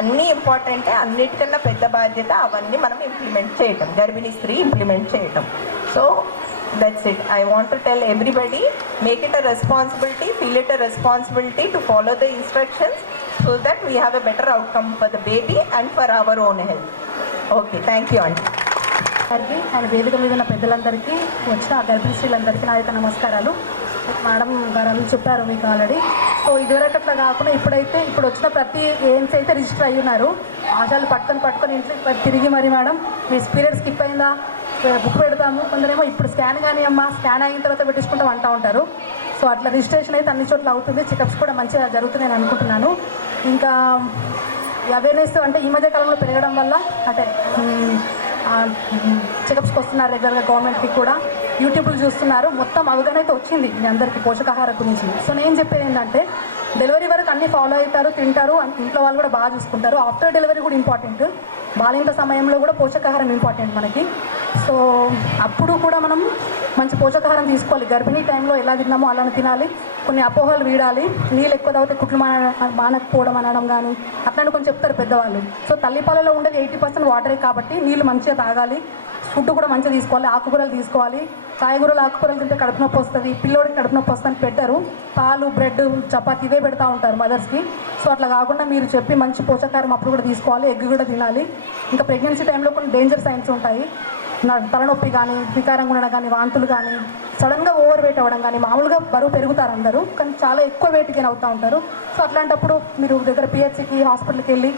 అన్నీ ఇంపార్టెంటే. అన్నిటికన్నా పెద్ద బాధ్యత అవన్నీ మనం ఇంప్లిమెంట్ చేయటం, గర్భిణీ స్త్రీ ఇంప్లిమెంట్ చేయటం. So that's it. I want to tell everybody, make it a responsibility, feel it a responsibility to follow the instructions so that we have a better outcome for the baby and for our own health. Okay, thank you aunty. ఆయన వేదిక మీద ఉన్న పెద్దలందరికీ, వచ్చిన గర్భిణీ స్త్రీలందరికీ నా యొక్క నమస్కారాలు. మేడం గారు అని చెప్పారు మీకు ఆల్రెడీ. సో ఇదివరకు అట్లా కాకుండా ఇప్పుడు వచ్చిన ప్రతి ఏమ్స్ అయితే రిజిస్టర్ అయ్యి ఉన్నారు. ఆశాలు పట్టుకొని ఇంట్లో తిరిగి మరి మేడం మీ పీరియడ్ స్కిప్ అయిందా, బుక్ పెడతాము. కొందరేమో ఇప్పుడు స్కాన్ కానీ అమ్మా స్కాన్ అయిన తర్వాత పెట్టించుకుంటాం అంటూ ఉంటారు. సో అట్లా రిజిస్ట్రేషన్ అయితే అన్ని చోట్ల అవుతుంది. చెకప్స్ కూడా మంచిగా జరుగుతున్నాయని అనుకుంటున్నాను. ఇంకా అవేర్నెస్ అంటే ఈ మధ్య కాలంలో పెరగడం వల్ల అంటే చెకప్స్కి వస్తున్నారు రెగ్యులర్గా. గవర్నమెంట్కి కూడా యూట్యూబ్లు చూస్తున్నారు. మొత్తం అవగాహన అయితే వచ్చింది మీ అందరికీ పోషకాహార గురించి. సో నేను చెప్పేది ఏంటంటే డెలివరీ వరకు అన్నీ ఫాలో అవుతారు, తింటారు, ఇంట్లో వాళ్ళు కూడా బాగా చూసుకుంటారు. ఆఫ్టర్ డెలివరీ కూడా ఇంపార్టెంట్. బాలింత సమయంలో కూడా పోషకాహారం ఇంపార్టెంట్ మనకి. సో అప్పుడు కూడా మనం మంచి పోషకాహారం తీసుకోవాలి. గర్భిణీ టైంలో ఎలా తిన్నామో అలానే తినాలి. కొన్ని అపోహలు వీడాలి. నీళ్ళు ఎక్కువ తాగితే కుట్లు మానకపోవడం అనడం కానీ అట్లాంటి కొంచెం చెప్తారు పెద్దవాళ్ళు. సో తల్లిపాలలో ఉండేది 80% వాటరే కాబట్టి నీళ్ళు మంచిగా తాగాలి. ఫుడ్ కూడా మంచిగా తీసుకోవాలి. ఆకుకూరలు తీసుకోవాలి. కాయగూరలు ఆకుకూరలు తింటే కడుపు నొప్పి వస్తుంది, పిల్లోడికి కడుపు నొప్పి వస్తుందని పెట్టారు. పాలు, బ్రెడ్, చపాతీ ఇవే పెడతా ఉంటారు మదర్స్కి. సో అట్లా కాకుండా మీరు చెప్పి మంచి పోషకాహారం అప్పుడు కూడా తీసుకోవాలి. ఎగ్ కూడా తినాలి. ఇంకా ప్రెగ్నెన్సీ టైంలో కొన్ని డేంజర్ సైన్స్ ఉంటాయి. తలనొప్పి కానీ, వికారంగా ఉండడం కానీ, వాంతులు కానీ, సడన్గా ఓవర్ వెయిట్ అవ్వడం కానీ. మామూలుగా బరువు పెరుగుతారు అందరూ, కానీ చాలా ఎక్కువ వెయిట్ గెయిన్ అవుతూ ఉంటారు. సో అట్లాంటప్పుడు మీరు దగ్గర పిహెచ్సికి, హాస్పిటల్కి వెళ్ళి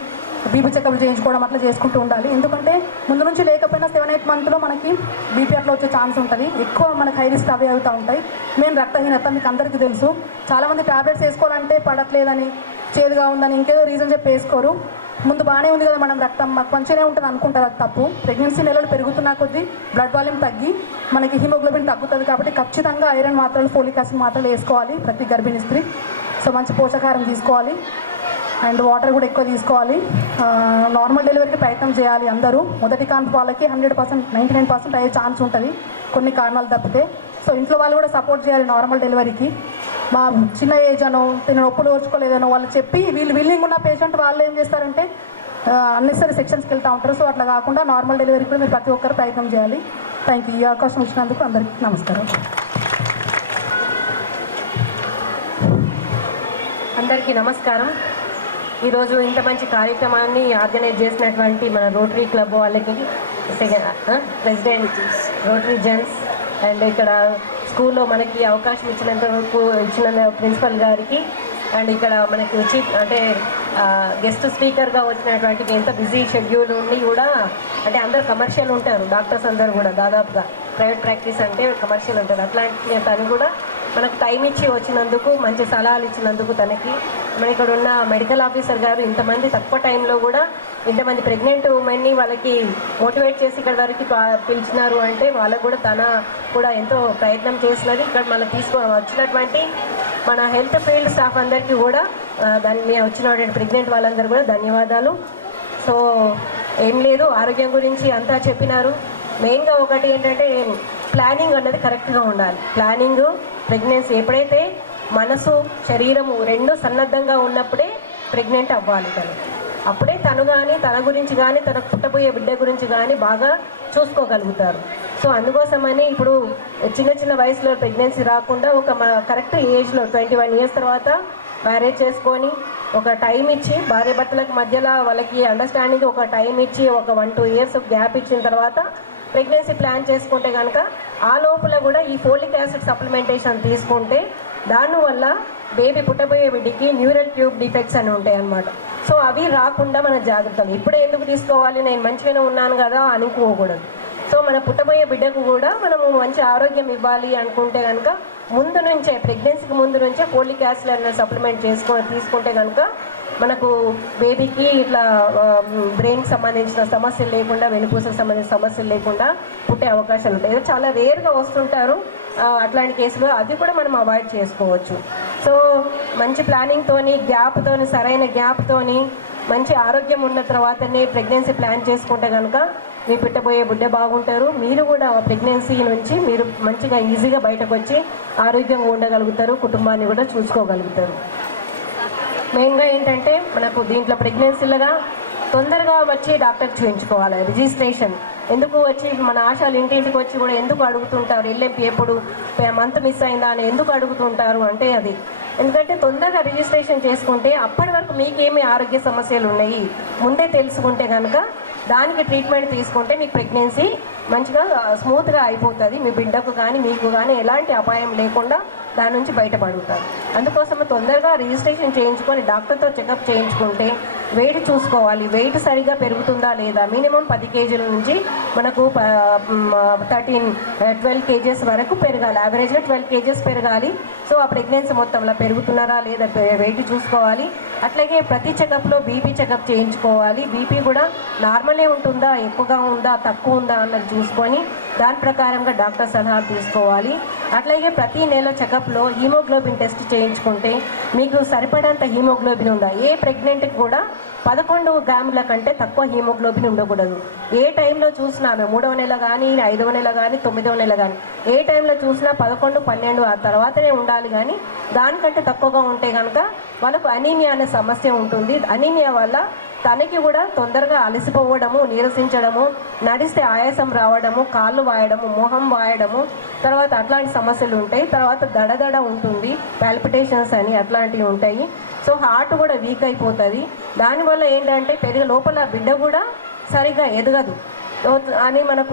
బీపీ చెకప్ చేయించుకోవడం అట్లా చేసుకుంటూ ఉండాలి. ఎందుకంటే ముందు నుంచి లేకపోయినా 7-8 మంత్లో మనకి బీపీ అట్లా వచ్చే ఛాన్స్ ఉంటుంది. ఎక్కువ మనకు హై రిస్క్ అవే అవుతూ ఉంటాయి. మెయిన్ రక్తహీనత మీకు అందరికీ తెలుసు. చాలామంది ట్యాబ్లెట్స్ వేసుకోవాలంటే పడట్లేదని, చేదుగా ఉందని, ఇంకేదో రీజన్ చెప్పి వేసుకోరు. ముందు బాగానే ఉంది కదా మనం రక్తం మాకు మంచిగానే ఉంటుంది అనుకుంటారు. అది తప్పు. ప్రెగ్నెన్సీ నెలలు పెరుగుతున్న కొద్దీ బ్లడ్ వాల్యూమ్ తగ్గి మనకి హిమోగ్లోబిన్ తగ్గుతుంది. కాబట్టి ఖచ్చితంగా ఐరన్ మాత్రలు, ఫోలిక్ యాసిడ్ మాత్రలు వేసుకోవాలి ప్రతి గర్భిణీ స్త్రీ. సో మంచి పోషకాహారం తీసుకోవాలి అండ్ వాటర్ కూడా ఎక్కువ తీసుకోవాలి. నార్మల్ డెలివరీకి ప్రయత్నం చేయాలి అందరూ. మొదటి కాన్పు వాళ్ళకి 100%, 99% అయ్యే ఛాన్స్ ఉంటుంది కొన్ని కారణాలు తప్పితే. సో ఇంట్లో వాళ్ళు కూడా సపోర్ట్ చేయాలి నార్మల్ డెలివరీకి. మా చిన్న ఏజ్ అనో, తిన నొప్పులు ఓర్చుకోలేదనో వాళ్ళు చెప్పి వీళ్ళు విల్లింగ్ ఉన్న పేషెంట్ వాళ్ళు ఏం చేస్తారంటే అన్నెసరీ సెక్షన్స్కి వెళ్తూ ఉంటారు. సో అట్లా కాకుండా నార్మల్ డెలివరీకి కూడా మీరు ప్రతి ఒక్కరు ప్రయత్నం చేయాలి. Thank you. ఈ అవకాశం ఇచ్చినందుకు అందరికీ నమస్కారం. అందరికీ నమస్కారం. ఈరోజు ఇంత మంచి కార్యక్రమాన్ని ఆర్గనైజ్ చేసినటువంటి మన రోటరీ క్లబ్ వాళ్ళకి, ప్రెసిడెంట్ రోటరీ జెంట్స్ అండ్ ఇక్కడ స్కూల్లో మనకి అవకాశం ఇచ్చిన ప్రిన్సిపల్ గారికి అండ్ ఇక్కడ మనకి చీఫ్ అంటే గెస్ట్ స్పీకర్గా వచ్చినటువంటి ఎంత బిజీ షెడ్యూల్ ఉండి కూడా అంటే అందరు కమర్షియల్ ఉంటారు. డాక్టర్స్ అందరు కూడా దాదాపుగా ప్రైవేట్ ప్రాక్టీస్ అంటే కమర్షియల్ ఉంటారు. అట్లాంటి తను కూడా మనకు టైం ఇచ్చి వచ్చినందుకు, మంచి సలహాలు ఇచ్చినందుకు తనకి, మన ఇక్కడ ఉన్న మెడికల్ ఆఫీసర్ గారు ఇంతమంది తక్కువ టైంలో కూడా ఇంతమంది ప్రెగ్నెంట్ ఉమెన్ని వాళ్ళకి మోటివేట్ చేసి ఇక్కడ వరకు పిలిచినారు అంటే వాళ్ళకు కూడా తన కూడా ఎంతో ప్రయత్నం చేసినది. ఇక్కడ మళ్ళీ వచ్చినటువంటి మన హెల్త్ ఫీల్డ్ స్టాఫ్ అందరికీ కూడా దాన్ని వచ్చినటువంటి ప్రెగ్నెంట్ వాళ్ళందరూ కూడా ధన్యవాదాలు. సో ఏం లేదు, ఆరోగ్యం గురించి అంతా చెప్పినారు. మెయిన్గా ఒకటి ఏంటంటే ప్లానింగ్ అన్నది కరెక్ట్గా ఉండాలి. ప్లానింగ్ ప్రెగ్నెన్సీ ఎప్పుడైతే మనసు, శరీరము రెండు సన్నద్ధంగా ఉన్నప్పుడే ప్రెగ్నెంట్ అవ్వాలి తను. అప్పుడే తను కానీ, తన గురించి కానీ, తనకు పుట్టబోయే బిడ్డ గురించి కానీ బాగా చూసుకోగలుగుతారు. సో అందుకోసమని ఇప్పుడు చిన్న వయసులో ప్రెగ్నెన్సీ రాకుండా ఒక కరెక్ట్ ఏజ్లో 21 ఇయర్స్ తర్వాత మ్యారేజ్ చేసుకొని ఒక టైం ఇచ్చి భార్యాభర్తలకు మధ్యలో వాళ్ళకి అండర్స్టాండింగ్ ఒక టైం ఇచ్చి ఒక 1-2 ఇయర్స్ గ్యాప్ ఇచ్చిన తర్వాత ప్రెగ్నెన్సీ ప్లాన్ చేసుకుంటే కనుక ఆ లోపల కూడా ఈ ఫోలిక్ యాసిడ్ సప్లిమెంటేషన్ తీసుకుంటే దానివల్ల బేబీ పుట్టబోయే బిడ్డకి న్యూరల్ ట్యూబ్ డిఫెక్ట్స్ అని ఉంటాయి అన్నమాట. సో అవి రాకుండా మన జాగ్రత్తలు ఇప్పుడే ఎందుకు తీసుకోవాలి, నేను మంచిగానే ఉన్నాను కదా అనుకోకూడదు. సో మన పుట్టబోయే బిడ్డకు కూడా మనము మంచి ఆరోగ్యం ఇవ్వాలి అనుకుంటే కనుక ముందు నుంచే ప్రెగ్నెన్సీకి ముందు నుంచే ఫోలిక్ యాసిడ్ అన్న సప్లిమెంట్ తీసుకుంటే కనుక మనకు బేబీకి ఇట్లా బ్రెయిన్కి సంబంధించిన సమస్యలు లేకుండా, వెనుపూసకు సంబంధించిన సమస్యలు లేకుండా పుట్టే అవకాశాలు ఉంటాయి. ఇది చాలా రేర్గా వస్తుంటారు అట్లాంటి కేసులు, అది కూడా మనం అవాయిడ్ చేసుకోవచ్చు. సో మంచి ప్లానింగ్తోని, గ్యాప్తోని, సరైన గ్యాప్తోని, మంచి ఆరోగ్యం ఉన్న తర్వాతనే ప్రెగ్నెన్సీ ప్లాన్ చేసుకుంటే కనుక మీ పుట్టబోయే బిడ్డ బాగుంటారు. మీరు కూడా ప్రెగ్నెన్సీ నుంచి మీరు మంచిగా ఈజీగా బయటకు వచ్చి ఆరోగ్యంగా ఉండగలుగుతారు, కుటుంబాన్ని కూడా చూసుకోగలుగుతారు. మెయిన్గా ఏంటంటే మనకు దీంట్లో ప్రెగ్నెన్సీలుగా తొందరగా వచ్చి డాక్టర్ చూపించుకోవాలి. రిజిస్ట్రేషన్ ఎందుకు వచ్చి మన ఆశాలు ఇంటింటికి వచ్చి కూడా ఎందుకు అడుగుతుంటారు, ఎల్ఎంపీ ఎప్పుడు మంత్ మిస్ అయిందా అని ఎందుకు అడుగుతుంటారు అంటే అది ఎందుకంటే తొందరగా రిజిస్ట్రేషన్ చేసుకుంటే అప్పటి వరకు మీకేమి ఆరోగ్య సమస్యలు ఉన్నాయి ముందే తెలుసుకుంటే కనుక దానికి ట్రీట్మెంట్ తీసుకుంటే మీకు ప్రెగ్నెన్సీ మంచిగా స్మూత్గా అయిపోతుంది. మీ బిడ్డకు కానీ మీకు కానీ ఎలాంటి అపాయం లేకుండా దాని నుంచి బయటపడుతారు. అందుకోసం తొందరగా రిజిస్ట్రేషన్ చేయించుకొని డాక్టర్తో చెకప్ చేయించుకుంటే వెయిట్ చూసుకోవాలి, వెయిట్ సరిగా పెరుగుతుందా లేదా. మినిమం 10 కేజీల నుంచి మనకు 12 కేజెస్ వరకు పెరగాలి, యావరేజ్గా 12 కేజెస్ పెరగాలి. సో ఆ ప్రెగ్నెన్సీ మొత్తంలో పెరుగుతున్నారా లేదా వెయిట్ చూసుకోవాలి. అట్లాగే ప్రతి చెకప్లో బీపీ చెకప్ చేయించుకోవాలి. బీపీ కూడా నార్మలే ఉంటుందా, ఎక్కువగా ఉందా, తక్కువ ఉందా అన్నది చూసుకొని దాని ప్రకారంగా డాక్టర్ సలహా తీసుకోవాలి. అట్లాగే ప్రతి నెల చెకప్లో హీమోగ్లోబిన్ టెస్ట్ చేయించుకుంటే మీకు సరిపడంత హీమోగ్లోబిన్ ఉందా. ఏ ప్రెగ్నెంట్కి కూడా 11 గ్రాముల కంటే తక్కువ హీమోగ్లోబిన్ ఉండకూడదు. ఏ టైంలో చూసినా 3వ నెల కానీ 5వ నెల కానీ 9వ నెల కానీ ఏ టైంలో చూసినా 11, 12 ఆ తర్వాతనే ఉండాలి. కానీ దానికంటే తక్కువగా ఉంటే కనుక వాళ్ళకు అనీమియా అనే సమస్య ఉంటుంది. అనీమియా వల్ల తనకి కూడా తొందరగా అలసిపోవడము, నీరసించడము, నడిస్తే ఆయాసం రావడము, కాళ్ళు వాయడము, మొహం వాయడము, తర్వాత అట్లాంటి సమస్యలు ఉంటాయి. తర్వాత దడదడ ఉంటుంది, పాల్పిటేషన్స్ అని అట్లాంటివి ఉంటాయి. సో హార్ట్ కూడా వీక్ అయిపోతుంది. దానివల్ల ఏంటంటే లోపల బిడ్డ కూడా సరిగ్గా ఎదగదు అని మనకు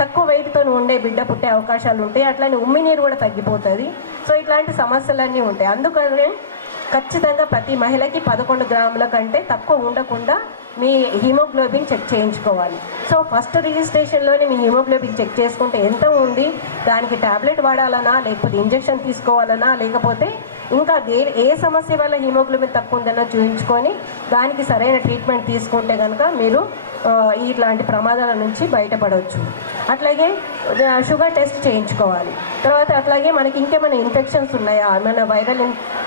తక్కువ వెయిట్తో ఉండే బిడ్డ పుట్టే అవకాశాలు ఉంటాయి. అట్లానే ఉమ్మి నీరు కూడా తగ్గిపోతుంది. సో ఇట్లాంటి సమస్యలన్నీ ఉంటాయి. అందుకనే ఖచ్చితంగా ప్రతి మహిళకి 11 గ్రాముల కంటే తక్కువ ఉండకుండా మీ హీమోగ్లోబిన్ చెక్ చేయించుకోవాలి. సో ఫస్ట్ రిజిస్ట్రేషన్లోనే మీ హీమోగ్లోబిన్ చెక్ చేసుకుంటే ఎంత ఉంది, దానికి ట్యాబ్లెట్ వాడాలనా లేకపోతే ఇంజెక్షన్ తీసుకోవాలనా లేకపోతే ఇంకా ఏ సమస్య వల్ల హీమోగ్లోబిన్ తక్కువ ఉందన్నా చూపించుకొని దానికి సరైన ట్రీట్మెంట్ తీసుకుంటే కనుక మీరు ఇట్లాంటి ప్రమాదాల నుంచి బయటపడవచ్చు. అట్లాగే షుగర్ టెస్ట్ చేయించుకోవాలి. తర్వాత అట్లాగే మనకి ఇంకేమైనా ఇన్ఫెక్షన్స్ ఉన్నాయా, ఏమైనా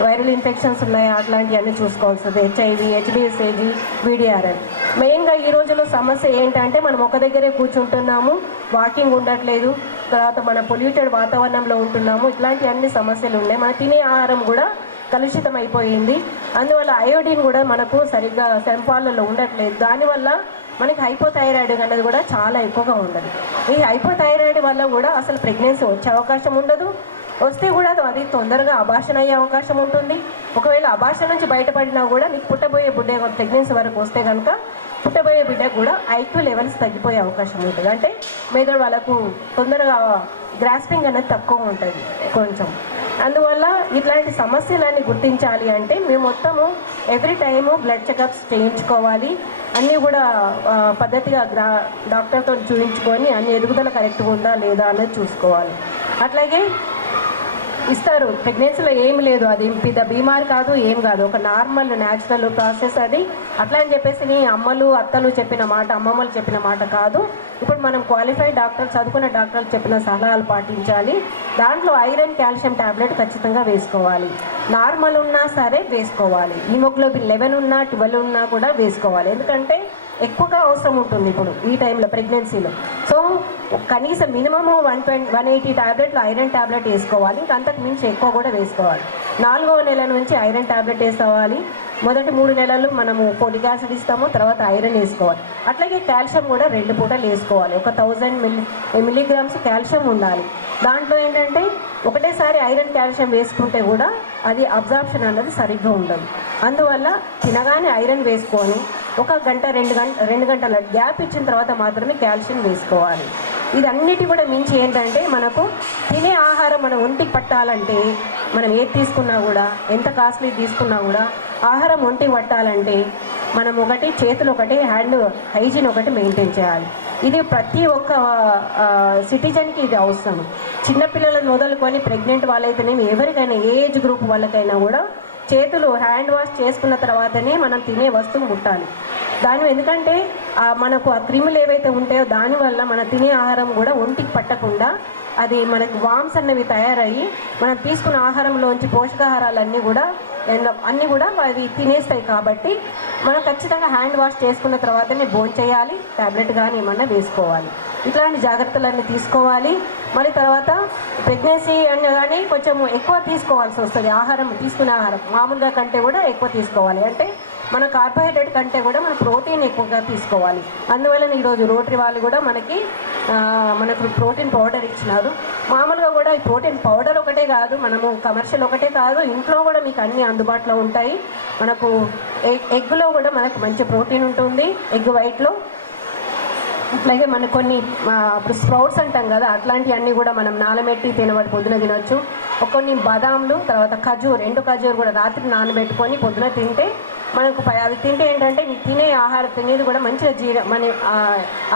వైరల్ ఇన్ఫెక్షన్స్ ఉన్నాయా అట్లాంటివన్నీ చూసుకోవాల్సింది. HIV, HBsAg, VDRL. మెయిన్గా ఈ రోజుల్లో సమస్య ఏంటంటే మనం ఒక దగ్గరే కూర్చుంటున్నాము, వాకింగ్ ఉండట్లేదు, తర్వాత మన పొల్యూటెడ్ వాతావరణంలో ఉంటున్నాము. ఇట్లాంటి అన్ని సమస్యలు ఉన్నాయి. మన తినే ఆహారం కూడా కలుషితం అయిపోయింది. అందువల్ల అయోడిన్ కూడా మనకు సరిగ్గా సెంపాలలో ఉండట్లేదు. దానివల్ల మనకి హైపోథైరాయిడ్ అనేది కూడా చాలా ఎక్కువగా ఉండదు. ఈ హైపోథైరాయిడ్ వల్ల కూడా అసలు ప్రెగ్నెన్సీ వచ్చే అవకాశం ఉండదు. వస్తే కూడా అది తొందరగా అబార్షన్ అయ్యే అవకాశం ఉంటుంది. ఒకవేళ అబార్షన్ నుంచి బయటపడినా కూడా మీకు పుట్టబోయే బిడ్డ ప్రెగ్నెన్సీ వరకు వస్తే కనుక పుట్టబోయే బిడ్డకు కూడా IQ లెవెల్స్ తగ్గిపోయే అవకాశం ఉంటుంది. అంటే మెదడు వాళ్ళకు తొందరగా గ్రాస్పింగ్ అనేది తక్కువ ఉంటుంది కొంచెం. అందువల్ల ఇట్లాంటి సమస్యలన్నీ గుర్తించాలి అంటే మేము మొత్తము ఎవ్రీ టైము బ్లడ్ చెకప్స్ చేయించుకోవాలి. అన్నీ కూడా పద్ధతిగా డాక్టర్తో చూపించుకొని అన్ని ఎదుగుదల కరెక్ట్గా ఉందా లేదా అనేది చూసుకోవాలి. అట్లాగే ఇస్తారు ప్రెగ్నెన్సీలో ఏం లేదు, అది పెద్ద బీమారి కాదు, ఏం కాదు, ఒక నార్మల్ న్యాచురల్ ప్రాసెస్ అది. అట్లా అని చెప్పేసి అమ్మలు అత్తలు చెప్పిన మాట, అమ్మమ్మలు చెప్పిన మాట కాదు. ఇప్పుడు మనం క్వాలిఫైడ్ డాక్టర్, చదువుకున్న డాక్టర్లు చెప్పిన సలహాలు పాటించాలి. దాంట్లో ఐరన్, కాల్షియం టాబ్లెట్ ఖచ్చితంగా వేసుకోవాలి. నార్మల్ ఉన్నా సరే వేసుకోవాలి. హీమోగ్లోబిన్ 11 ఉన్నా 12 ఉన్నా కూడా వేసుకోవాలి. ఎందుకంటే ఎక్కువగా అవసరం ఉంటుంది ఇప్పుడు ఈ టైంలో ప్రెగ్నెన్సీలో. సో కనీసం మినిమము 180 టాబ్లెట్లు ఐరన్ టాబ్లెట్ వేసుకోవాలి. ఇంకా అంతకు మించి ఎక్కువ కూడా వేసుకోవాలి. 4వ నెల నుంచి ఐరన్ టాబ్లెట్ వేసుకోవాలి. మొదటి 3 నెలలు మనము ఫోలిక్ యాసిడ్ ఇస్తాము, తర్వాత ఐరన్ వేసుకోవాలి. అట్లాగే కాల్షియం కూడా 2 పూటలు వేసుకోవాలి. ఒక 1000 మిల్లీగ్రామ్స్ కాల్షియం ఉండాలి. దాంట్లో ఏంటంటే ఒకటేసారి ఐరన్ కాల్షియం వేసుకుంటే కూడా అది అబ్జార్ప్షన్ అన్నది సరిగ్గా ఉండదు. అందువల్ల తినగానే ఐరన్ వేసుకొని 1 గంట 2 గంటల గ్యాప్ ఇచ్చిన తర్వాత మాత్రమే కాల్షియం వేసుకోవాలి. ఇదన్నిటి కూడా మించి ఏంటంటే మనకు తినే ఆహారం మన ఒంటికి పట్టాలంటే మనం ఏది తీసుకున్నా కూడా ఎంత కాస్ట్లీ తీసుకున్నా కూడా ఆహారం ఒంటికి పట్టాలంటే మనం ఒకటి చేతులు ఒకటి హ్యాండ్ హైజీన్ ఒకటి మెయింటైన్ చేయాలి. ఇది ప్రతి ఒక్క సిటిజన్కి ఇది అవసరం. చిన్నపిల్లలను మొదలుకొని ప్రెగ్నెంట్ వాళ్ళైతేనేమి ఎవరికైనా ఏజ్ గ్రూప్ వాళ్ళకైనా కూడా చేతులు హ్యాండ్ వాష్ చేసుకున్న తర్వాతనే మనం తినే వస్తువు ముట్టాలి. ఎందుకంటే మనకు ఆ క్రిములు ఏవైతే ఉంటాయో దానివల్ల మన తినే ఆహారం కూడా ఒంటికి పట్టకుండా అది మనకు వామ్స్ అన్నవి తయారయ్యి మనం తీసుకున్న ఆహారంలోంచి పోషకాహారాలన్నీ కూడా అన్నీ కూడా అవి తినేస్తాయి. కాబట్టి మనం ఖచ్చితంగా హ్యాండ్ వాష్ చేసుకున్న తర్వాతనే భోంచేయాలి, ట్యాబ్లెట్ కానీ ఏమన్నా వేసుకోవాలి. ఇట్లాంటి జాగ్రత్తలన్నీ తీసుకోవాలి. మళ్ళీ తర్వాత ప్రెగ్నెన్సీ అన్న కానీ కొంచెం ఎక్కువ తీసుకోవాల్సి వస్తుంది. తీసుకునే ఆహారం మామూలుగా కంటే కూడా ఎక్కువ తీసుకోవాలి. అంటే మన కార్బోహైడ్రేట్ కంటే కూడా మన ప్రోటీన్ ఎక్కువగా తీసుకోవాలి. అందువల్ల ఈరోజు రోటరీ వాళ్ళు కూడా మనకు ప్రోటీన్ పౌడర్ ఇచ్చినారు. మామూలుగా కూడా ఈ ప్రోటీన్ పౌడర్ ఒకటే కాదు, మనము కమర్షియల్ ఒకటే కాదు, ఇంట్లో కూడా మీకు అన్నీ అందుబాటులో ఉంటాయి. మనకు ఎగ్లో కూడా మనకు మంచి ప్రోటీన్ ఉంటుంది, ఎగ్ వైట్లో. అట్లాగే మనకు కొన్ని ఇప్పుడు స్ప్రౌట్స్ అంటాం కదా, అట్లాంటివన్నీ కూడా మనం నానబెట్టి తినబడి పొద్దున తినొచ్చు. కొన్ని బాదాంలు, తర్వాత ఎండు ఖజూర్ కూడా రాత్రి నానబెట్టుకొని పొద్దున తింటే మనకు అది తింటే ఏంటంటే తినే ఆహారం తినేది కూడా మంచిగా మన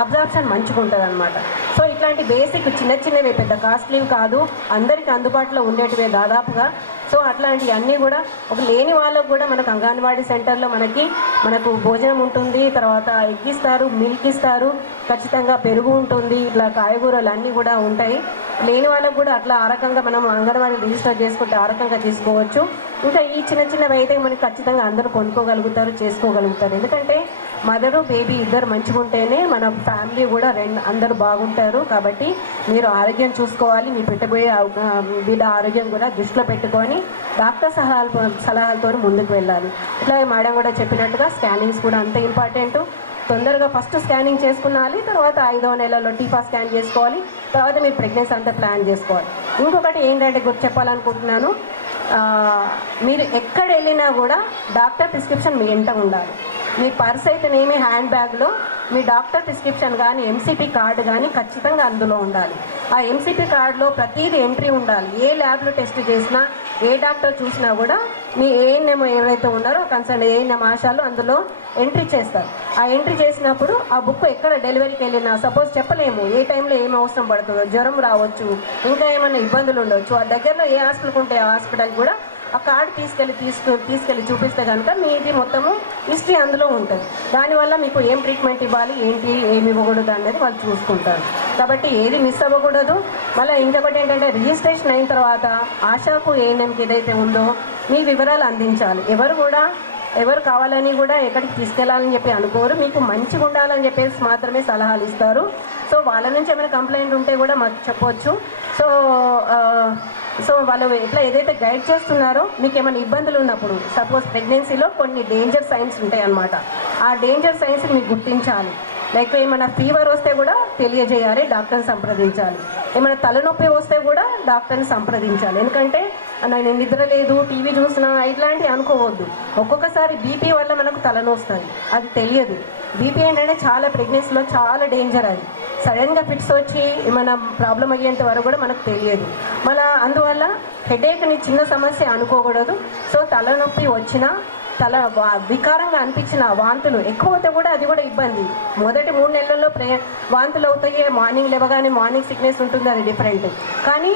అబ్జార్ప్షన్ మంచిగా ఉంటుంది అనమాట. సో ఇట్లాంటి బేసిక్ చిన్నవి పెద్ద కాస్ట్లీవి కాదు, అందరికీ అందుబాటులో ఉండేటివే దాదాపుగా. సో అట్లాంటివన్నీ కూడా లేని వాళ్ళకు కూడా మనకు అంగన్వాడీ సెంటర్లో మనకు భోజనం ఉంటుంది, తర్వాత ఎగ్ ఇస్తారు, మిల్క్ ఇస్తారు, ఖచ్చితంగా పెరుగు ఉంటుంది, ఇట్లా కాయగూరలు అన్నీ కూడా ఉంటాయి. లేని వాళ్ళకు కూడా అట్లా ఆ రకంగా మనం అంగన్వాడీ రిజిస్టర్ చేసుకుంటే ఆ రకంగా తీసుకోవచ్చు. ఇంకా ఈ చిన్నవి అయితే మనకి ఖచ్చితంగా అందరూ కొనుక్కోగలుగుతారు, చేసుకోగలుగుతారు. ఎందుకంటే మదరు బేబీ ఇద్దరు మంచిగా ఉంటేనే మన ఫ్యామిలీ కూడా అందరూ బాగుంటారు. కాబట్టి మీరు ఆరోగ్యం చూసుకోవాలి, మీ పెట్టబోయే బిడ్డ ఆరోగ్యం కూడా దృష్టిలో పెట్టుకొని డాక్టర్ సలహాలతో ముందుకు వెళ్ళాలి. ఇట్లాగే మేడం కూడా చెప్పినట్టుగా స్కానింగ్స్ కూడా అంత ఇంపార్టెంట్. తొందరగా ఫస్ట్ స్కానింగ్ చేసుకున్నాలి, తర్వాత 5వ నెలలో టీఫా స్కాన్ చేసుకోవాలి, తర్వాత మీరు ప్రెగ్నెన్సీ అంతా ప్లాన్ చేసుకోవాలి. ఇంకొకటి ఏంటంటే చెప్పాలనుకుంటున్నాను, మీరు ఎక్కడ వెళ్ళినా కూడా డాక్టర్ ప్రిస్క్రిప్షన్ మీ వెంట ఉండాలి. మీ పర్స్ అయితేనేమి హ్యాండ్ బ్యాగ్లో మీ డాక్టర్ ప్రిస్క్రిప్షన్ కానీ ఎంసీపీ కార్డు కానీ ఖచ్చితంగా అందులో ఉండాలి. ఆ ఎంసీపీ కార్డులో ప్రతిదీ ఎంట్రీ ఉండాలి. ఏ ల్యాబ్లో టెస్ట్ చేసినా, ఏ డాక్టర్ చూసినా కూడా మీ ఏఎన్ఎం ఎవరైతే ఉన్నారో కన్సర్న్ ఏఎన్ఎం ఆశాలు అందులో ఎంట్రీ చేస్తారు. ఆ ఎంట్రీ చేసినప్పుడు ఆ బుక్ ఎక్కడ డెలివరీకి వెళ్ళినా, సపోజ్ చెప్పలేము ఏ టైంలో ఏం అవసరం పడుతుందో, జ్వరం రావచ్చు, ఇంకా ఏమైనా ఇబ్బందులు ఉండవచ్చు, ఆ దగ్గరలో ఏ హాస్పిటల్కి ఉంటే ఆ హాస్పిటల్ కూడా ఆ కార్డు తీసుకెళ్ళి చూపిస్తే కనుక మీది మొత్తము హిస్టరీ అందులో ఉంటుంది. దానివల్ల మీకు ఏం ట్రీట్మెంట్ ఇవ్వాలి, ఏమి ఇవ్వకూడదు అనేది వాళ్ళు చూసుకుంటారు. కాబట్టి ఏది మిస్ అవ్వకూడదు. మళ్ళీ ఇంకొకటి ఏంటంటే రిజిస్ట్రేషన్ అయిన తర్వాత ఆశాకు ఏఎన్ఎంకి ఏదైతే ఉందో మీ వివరాలు అందించాలి. ఎవరు కావాలని కూడా ఎక్కడికి తీసుకెళ్లాలని చెప్పి అనుకోరు, మీకు మంచిగా ఉండాలని చెప్పేసి మాత్రమే సలహాలు ఇస్తారు. సో వాళ్ళ నుంచి ఏమైనా కంప్లైంట్ ఉంటే కూడా మాకు చెప్పవచ్చు. సో వాళ్ళు ఎట్లా ఏదైతే గైడ్ చేస్తున్నారో మీకు ఏమైనా ఇబ్బందులు ఉన్నప్పుడు, సపోజ్ ప్రెగ్నెన్సీలో కొన్ని డేంజర్ సైన్స్ ఉంటాయి అన్నమాట, ఆ డేంజర్ సైన్స్ మీకు గుర్తించాలి. లైక్ ఏమైనా ఫీవర్ వస్తే కూడా తెలియజేయాలి, డాక్టర్ని సంప్రదించాలి. ఏమైనా తలనొప్పి వస్తే కూడా డాక్టర్ని సంప్రదించాలి. ఎందుకంటే నేను నిద్ర లేదు, టీవీ చూసినా ఇట్లాంటివి అనుకోవద్దు. ఒక్కొక్కసారి బీపీ వల్ల మనకు తలనొస్తుంది, అది తెలియదు. బీపీ ఏంటంటే చాలా ప్రెగ్నెన్సీలో చాలా డేంజర్. అది సడన్గా ఫిట్స్ వచ్చి ఏమైనా ప్రాబ్లం అయ్యేంత వరకు కూడా మనకు తెలియదు. మళ్ళీ అందువల్ల హెడేక్ని చిన్న సమస్య అనుకోకూడదు. సో తలనొప్పి వచ్చినా, తల వికారంగా అనిపించిన, వాంతులు ఎక్కువ అవుతే కూడా అది కూడా ఇబ్బంది. మొదటి 3 నెలల్లో వాంతులు అవుతాయి, మార్నింగ్ లేవగానే మార్నింగ్ సిక్నెస్ ఉంటుంది, అది డిఫరెంట్. కానీ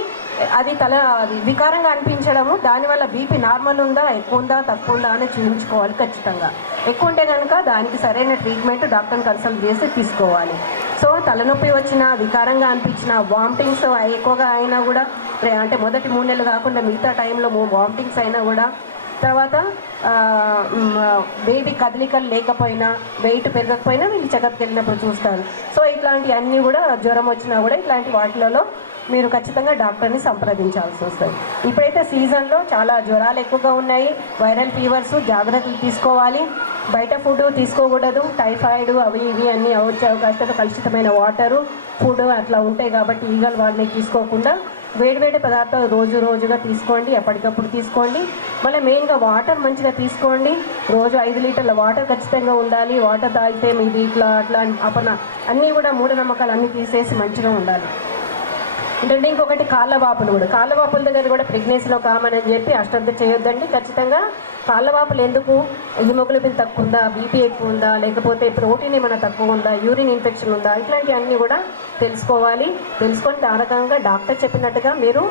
అది వికారంగా అనిపించడము, దానివల్ల బీపీ నార్మల్ ఉందా, ఎక్కువ ఉందా, తక్కువ ఉందా అని చూపించుకోవాలి ఖచ్చితంగా. ఎక్కువ ఉంటే కనుక దానికి సరైన ట్రీట్మెంట్ డాక్టర్ని కన్సల్ట్ చేసి తీసుకోవాలి. సో తలనొప్పి వచ్చినా, వికారంగా అనిపించిన, వామిటింగ్స్ ఎక్కువగా అయినా కూడా, అంటే మొదటి 3 నెలలు కాకుండా మిగతా టైంలో వామిటింగ్స్ అయినా కూడా, తర్వాత బేబీ కదలికలు లేకపోయినా, వెయిట్ పెరగకపోయినా వీళ్ళు చెకప్కి వెళ్ళినప్పుడు చూస్తారు. సో ఇట్లాంటివన్నీ కూడా, జ్వరం వచ్చినా కూడా ఇట్లాంటి వాటిలలో మీరు ఖచ్చితంగా డాక్టర్ని సంప్రదించాల్సి వస్తుంది. ఇప్పుడైతే సీజన్లో చాలా జ్వరాలు ఎక్కువగా ఉన్నాయి, వైరల్ ఫీవర్స్, జాగ్రత్తలు తీసుకోవాలి. బయట ఫుడ్ తీసుకోకూడదు, టైఫాయిడ్ అవి ఇవి అన్నీ వచ్చే అవకాశాలు, కలుషితమైన వాటరు, ఫుడ్ అట్లా ఉంటాయి. కాబట్టి ఈగలు వాళ్ళని తీసుకోకుండా వేడివేడి పదార్థాలు రోజుగా తీసుకోండి, ఎప్పటికప్పుడు తీసుకోండి. మళ్ళీ మెయిన్గా వాటర్ మంచిగా తీసుకోండి. రోజు 5 లీటర్ల వాటర్ ఖచ్చితంగా ఉండాలి. వాటర్ తాగితే మీది ఇట్లా అట్లా అన్నీ కూడా మూఢనమ్మకాలు అన్నీ తీసేసి మంచిగా ఉండాలి. ఏంటంటే ఇంకొకటి కాళ్ళవాపులు కూడా, కాళ్ళవాపుల దగ్గర కూడా ప్రెగ్నెన్సీలో కామన్ అని చెప్పి అశ్రద్ధ చేయొద్దండి. ఖచ్చితంగా కాళ్ళవాపులు ఎందుకు, హిమోగ్లోబిన్ తక్కువ ఉందా, బీపీ ఎక్కువ ఉందా, లేకపోతే ప్రోటీన్ ఏమైనా తక్కువ ఉందా, యూరిన్ ఇన్ఫెక్షన్ ఉందా, ఇట్లాంటివన్నీ కూడా తెలుసుకోవాలి. తెలుసుకొని ఆ రకంగా డాక్టర్ చెప్పినట్టుగా మీరు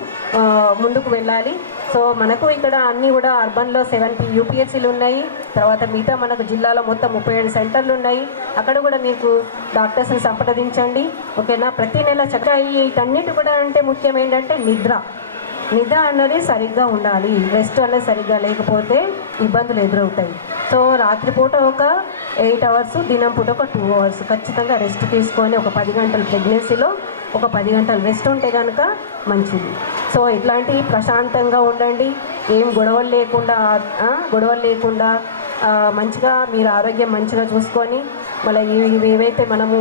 ముందుకు వెళ్ళాలి. సో మనకు ఇక్కడ అన్నీ కూడా అర్బన్లో 70 యూపీఎస్సీలు ఉన్నాయి. తర్వాత మిగతా మనకు జిల్లాలో మొత్తం 37 సెంటర్లు ఉన్నాయి. అక్కడ కూడా మీకు డాక్టర్స్ని సంప్రదించండి. ఓకేనా? ప్రతి నెల చక్కగా వీటన్నిటి కూడా అంటే ముఖ్యం ఏంటంటే నిద్ర అన్నది సరిగ్గా ఉండాలి. రెస్ట్ అనేది సరిగ్గా లేకపోతే ఇబ్బందులు ఎదురవుతాయి. సో రాత్రిపూట ఒక 8 అవర్స్, దినం పూట ఒక 2 అవర్స్ ఖచ్చితంగా రెస్ట్ తీసుకొని ఒక 10 గంటలు ప్రెగ్నెన్సీలో ఒక 10 గంటలు రెస్ట్ ఉంటే కనుక మంచిది. సో ఇట్లాంటి ప్రశాంతంగా ఉండండి. ఏం గొడవలు లేకుండా మంచిగా మీరు ఆరోగ్యం మంచిగా చూసుకొని మళ్ళీ ఏవైతే మనము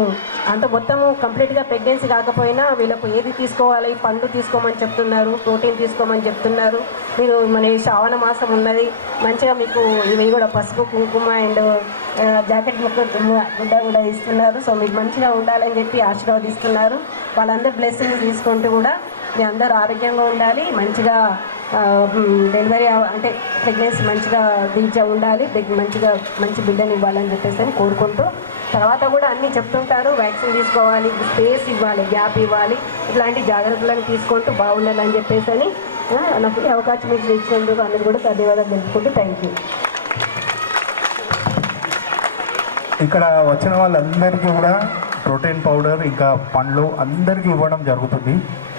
అంత మొత్తము కంప్లీట్గా ప్రెగ్నెన్సీ కాకపోయినా వీళ్ళకు ఏది తీసుకోవాలి, పండు తీసుకోమని చెప్తున్నారు, ప్రోటీన్ తీసుకోమని చెప్తున్నారు. మీరు మన శ్రావణ మాసం ఉన్నది, మంచిగా మీకు ఇవి కూడా పసుపు కుంకుమ అండ్ జాకెట్ గుడ్డ కూడా ఇస్తున్నారు. సో మీరు మంచిగా ఉండాలని చెప్పి ఆశీర్వదిస్తున్నారు. వాళ్ళందరూ బ్లెస్సింగ్ తీసుకుంటూ కూడా మీ అందరూ ఆరోగ్యంగా ఉండాలి, మంచిగా డెలివరీ అంటే ప్రెగ్నెన్సీ మంచిగా దీంచా ఉండాలి, మంచి బిడ్డని ఇవ్వాలని చెప్పేసి అని కోరుకుంటూ, తర్వాత కూడా అన్నీ చెప్తుంటారు. వ్యాక్సిన్ తీసుకోవాలి, స్పేస్ ఇవ్వాలి, గ్యాప్ ఇవ్వాలి, ఇట్లాంటి జాగ్రత్తలను తీసుకుంటూ బాగుండాలని చెప్పేసి అని నాకు ఈ అవకాశం ఇచ్చినందుకు అందరూ కూడా ధన్యవాదాలు తెలుపుకుంటూ థ్యాంక్ యూ. ఇక్కడ వచ్చిన వాళ్ళందరికీ కూడా ప్రోటీన్ పౌడర్ ఇంకా పండ్లు అందరికీ ఇవ్వడం జరుగుతుంది.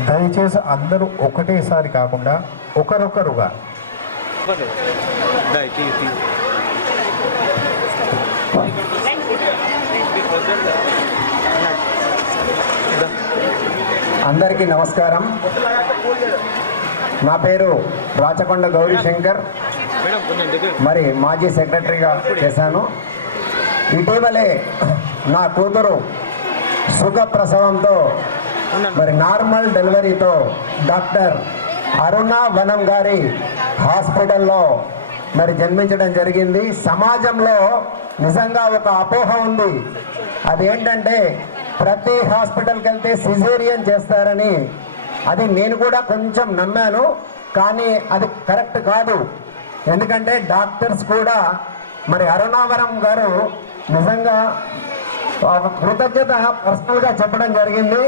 దయచేసి అందరూ ఒకటేసారి కాకుండా ఒకరొకరుగా అందరికీ నమస్కారం. నా పేరు రాచకొండ గౌరీశంకర్, మరి మాజీ సెక్రటరీగా చేశాను. ఇటీవలే నా కూతురు సుఖప్రసవంతో మరి నార్మల్ డెలివరీతో డాక్టర్ అరుణ వనం గారి హాస్పిటల్లో మరి జన్మించడం జరిగింది. సమాజంలో నిజంగా ఒక అపోహ ఉంది. అదేంటంటే ప్రతి హాస్పిటల్కి వెళ్తే సిజేరియన్ చేస్తారని. అది నేను కూడా కొంచెం నమ్మాను, కానీ అది కరెక్ట్ కాదు. ఎందుకంటే డాక్టర్స్ కూడా మరి అరుణావరం గారు నిజంగా కృతజ్ఞత పర్సనల్గా చెప్పడం జరిగింది.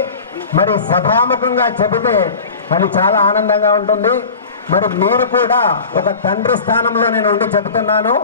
మరి సభాముఖంగా చెబితే అది చాలా ఆనందంగా ఉంటుంది. మరి మీరు కూడా ఒక తండ్రి స్థానంలో నేను ఉండి చెబుతున్నాను.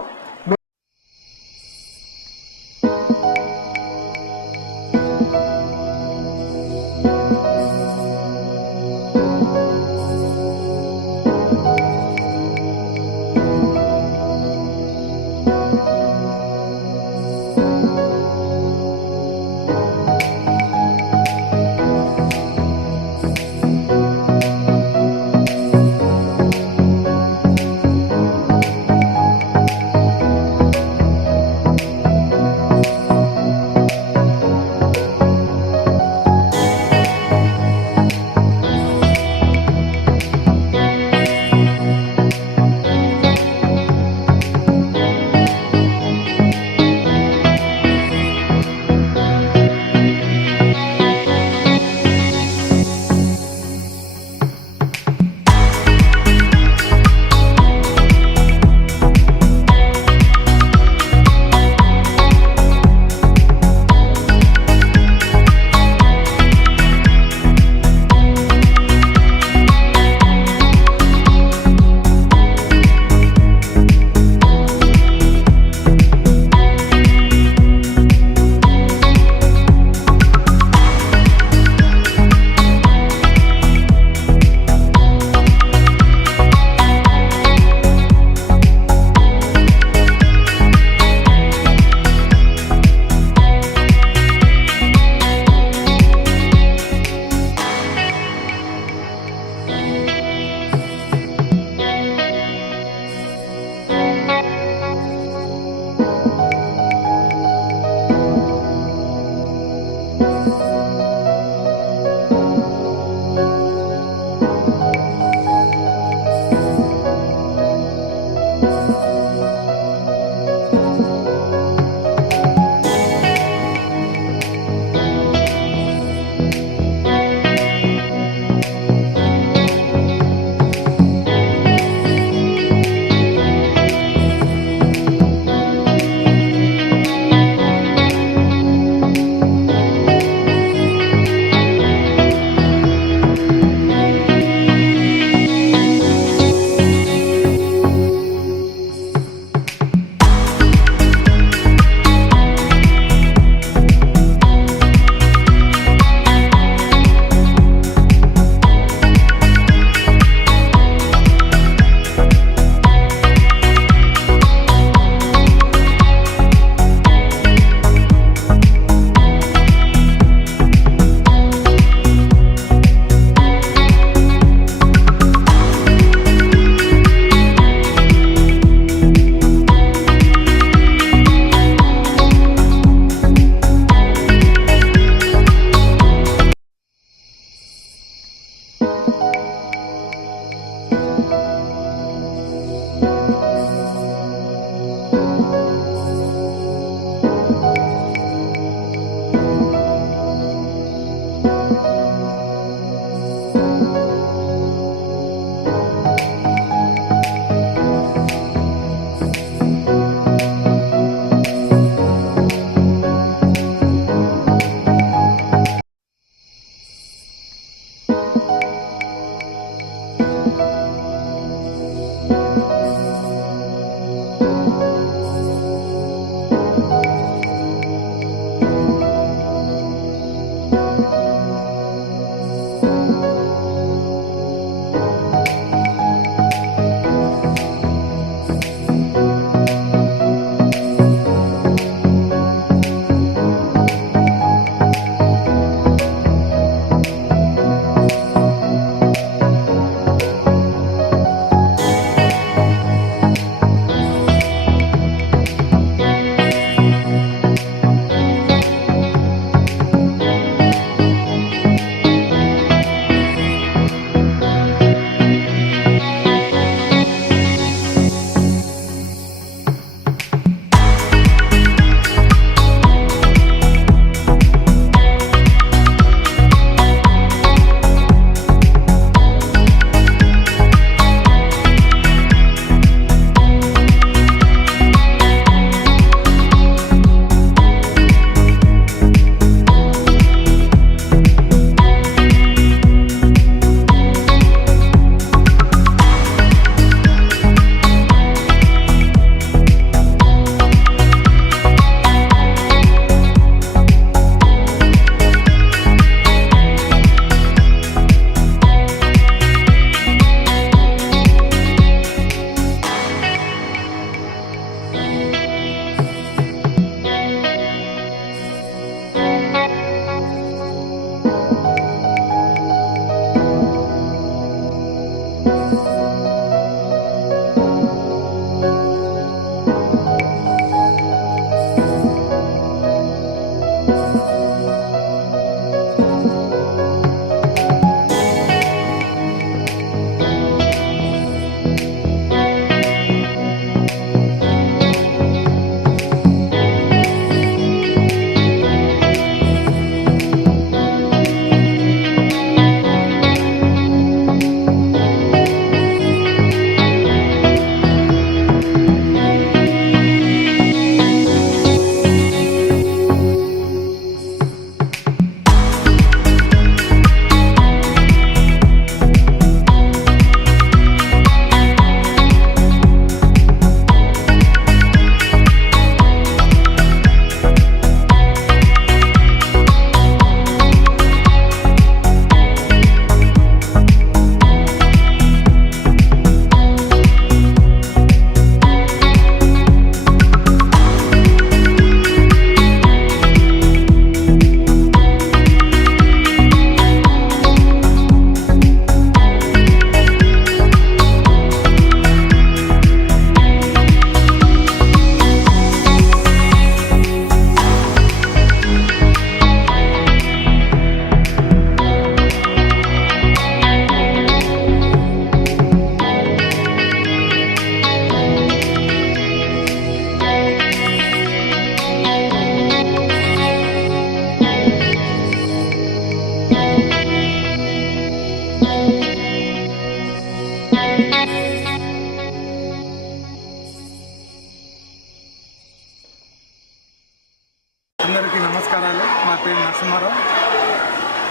పేరు Narasimha Rao.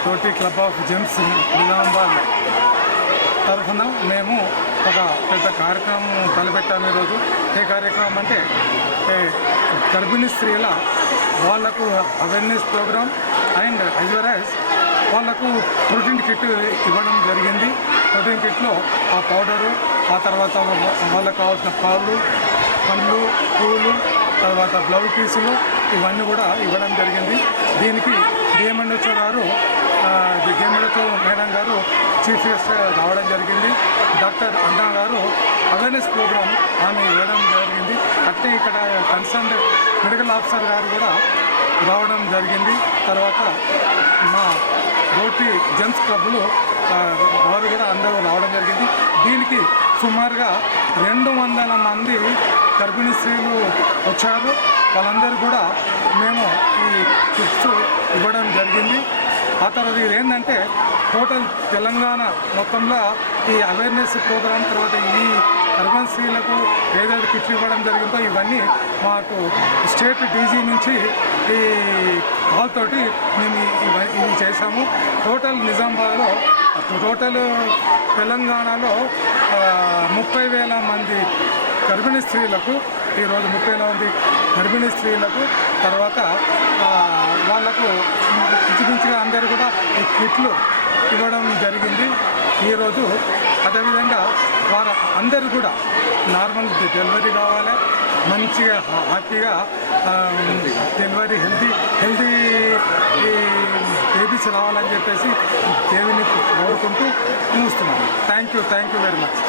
Rotary club of gems Nizamabad తరఫున మేము ఒక పెద్ద కార్యక్రమం తలపెట్టాము ఈరోజు. ఏ కార్యక్రమం అంటే గర్భిణీ స్త్రీల వాళ్లకు awareness program and as well as వాళ్లకు ప్రోటీన్ కిట్ ఇవ్వడం జరిగింది. ప్రోటీన్ కిట్లో ఆ పౌడరు, ఆ తర్వాత వాళ్ళకు కావాల్సిన పాలు, పండ్లు, పూలు, తర్వాత బ్లౌజ్ పీసులు ఇవన్నీ కూడా ఇవ్వడం జరిగింది. దీనికి డిఎంఎన్హెచ్ఓ గారు మేడం గారు చీఫ్ గెస్ట్ రావడం జరిగింది. డాక్టర్ అన్నా గారు అవేర్నెస్ ప్రోగ్రామ్ ఆమె ఇవ్వడం జరిగింది. అట్లే ఇక్కడ కన్సర్న్ మెడికల్ ఆఫీసర్ గారు కూడా రావడం జరిగింది. తర్వాత మా రోటరీ జెమ్స్ క్లబ్లు వారు కూడా అందరూ రావడం జరిగింది. దీనికి సుమారుగా 200 మంది గర్భిణీ స్త్రీలు వచ్చారు. వాళ్ళందరూ కూడా మేము ఈ టిప్స్ ఇవ్వడం జరిగింది. ఆ తర్వాత ఇది ఏంటంటే టోటల్ తెలంగాణ మొత్తంలో ఈ అవేర్నెస్ ప్రోగ్రామ్ తర్వాత ఈ గర్భిణీ స్త్రీలకు ఏదైతే కిట్లు ఇవ్వడం జరిగిందో ఇవన్నీ మాకు స్టేట్ డీజీ నుంచి ఈ కాల్ తోటి మేము ఇవి చేశాము. టోటల్ నిజామాబాద్లో టోటల్ తెలంగాణలో 30,000 మంది గర్భిణీ స్త్రీలకు ఈరోజు 30,000 మంది గర్భిణీ స్త్రీలకు తర్వాత వాళ్లకు ఇంచుమించుగా అందరూ కూడా ఈ కిట్లు ఇవ్వడం జరిగింది ఈరోజు. అదేవిధంగా వారు అందరూ కూడా నార్మల్ డెలివరీ కావాలి, మంచిగా హ్యాపీగా డెలివరీ హెల్దీ బేబీస్ రావాలని చెప్పేసి దేవుని కోరుకుంటూ ముగిస్తున్నాను. Thank you very much.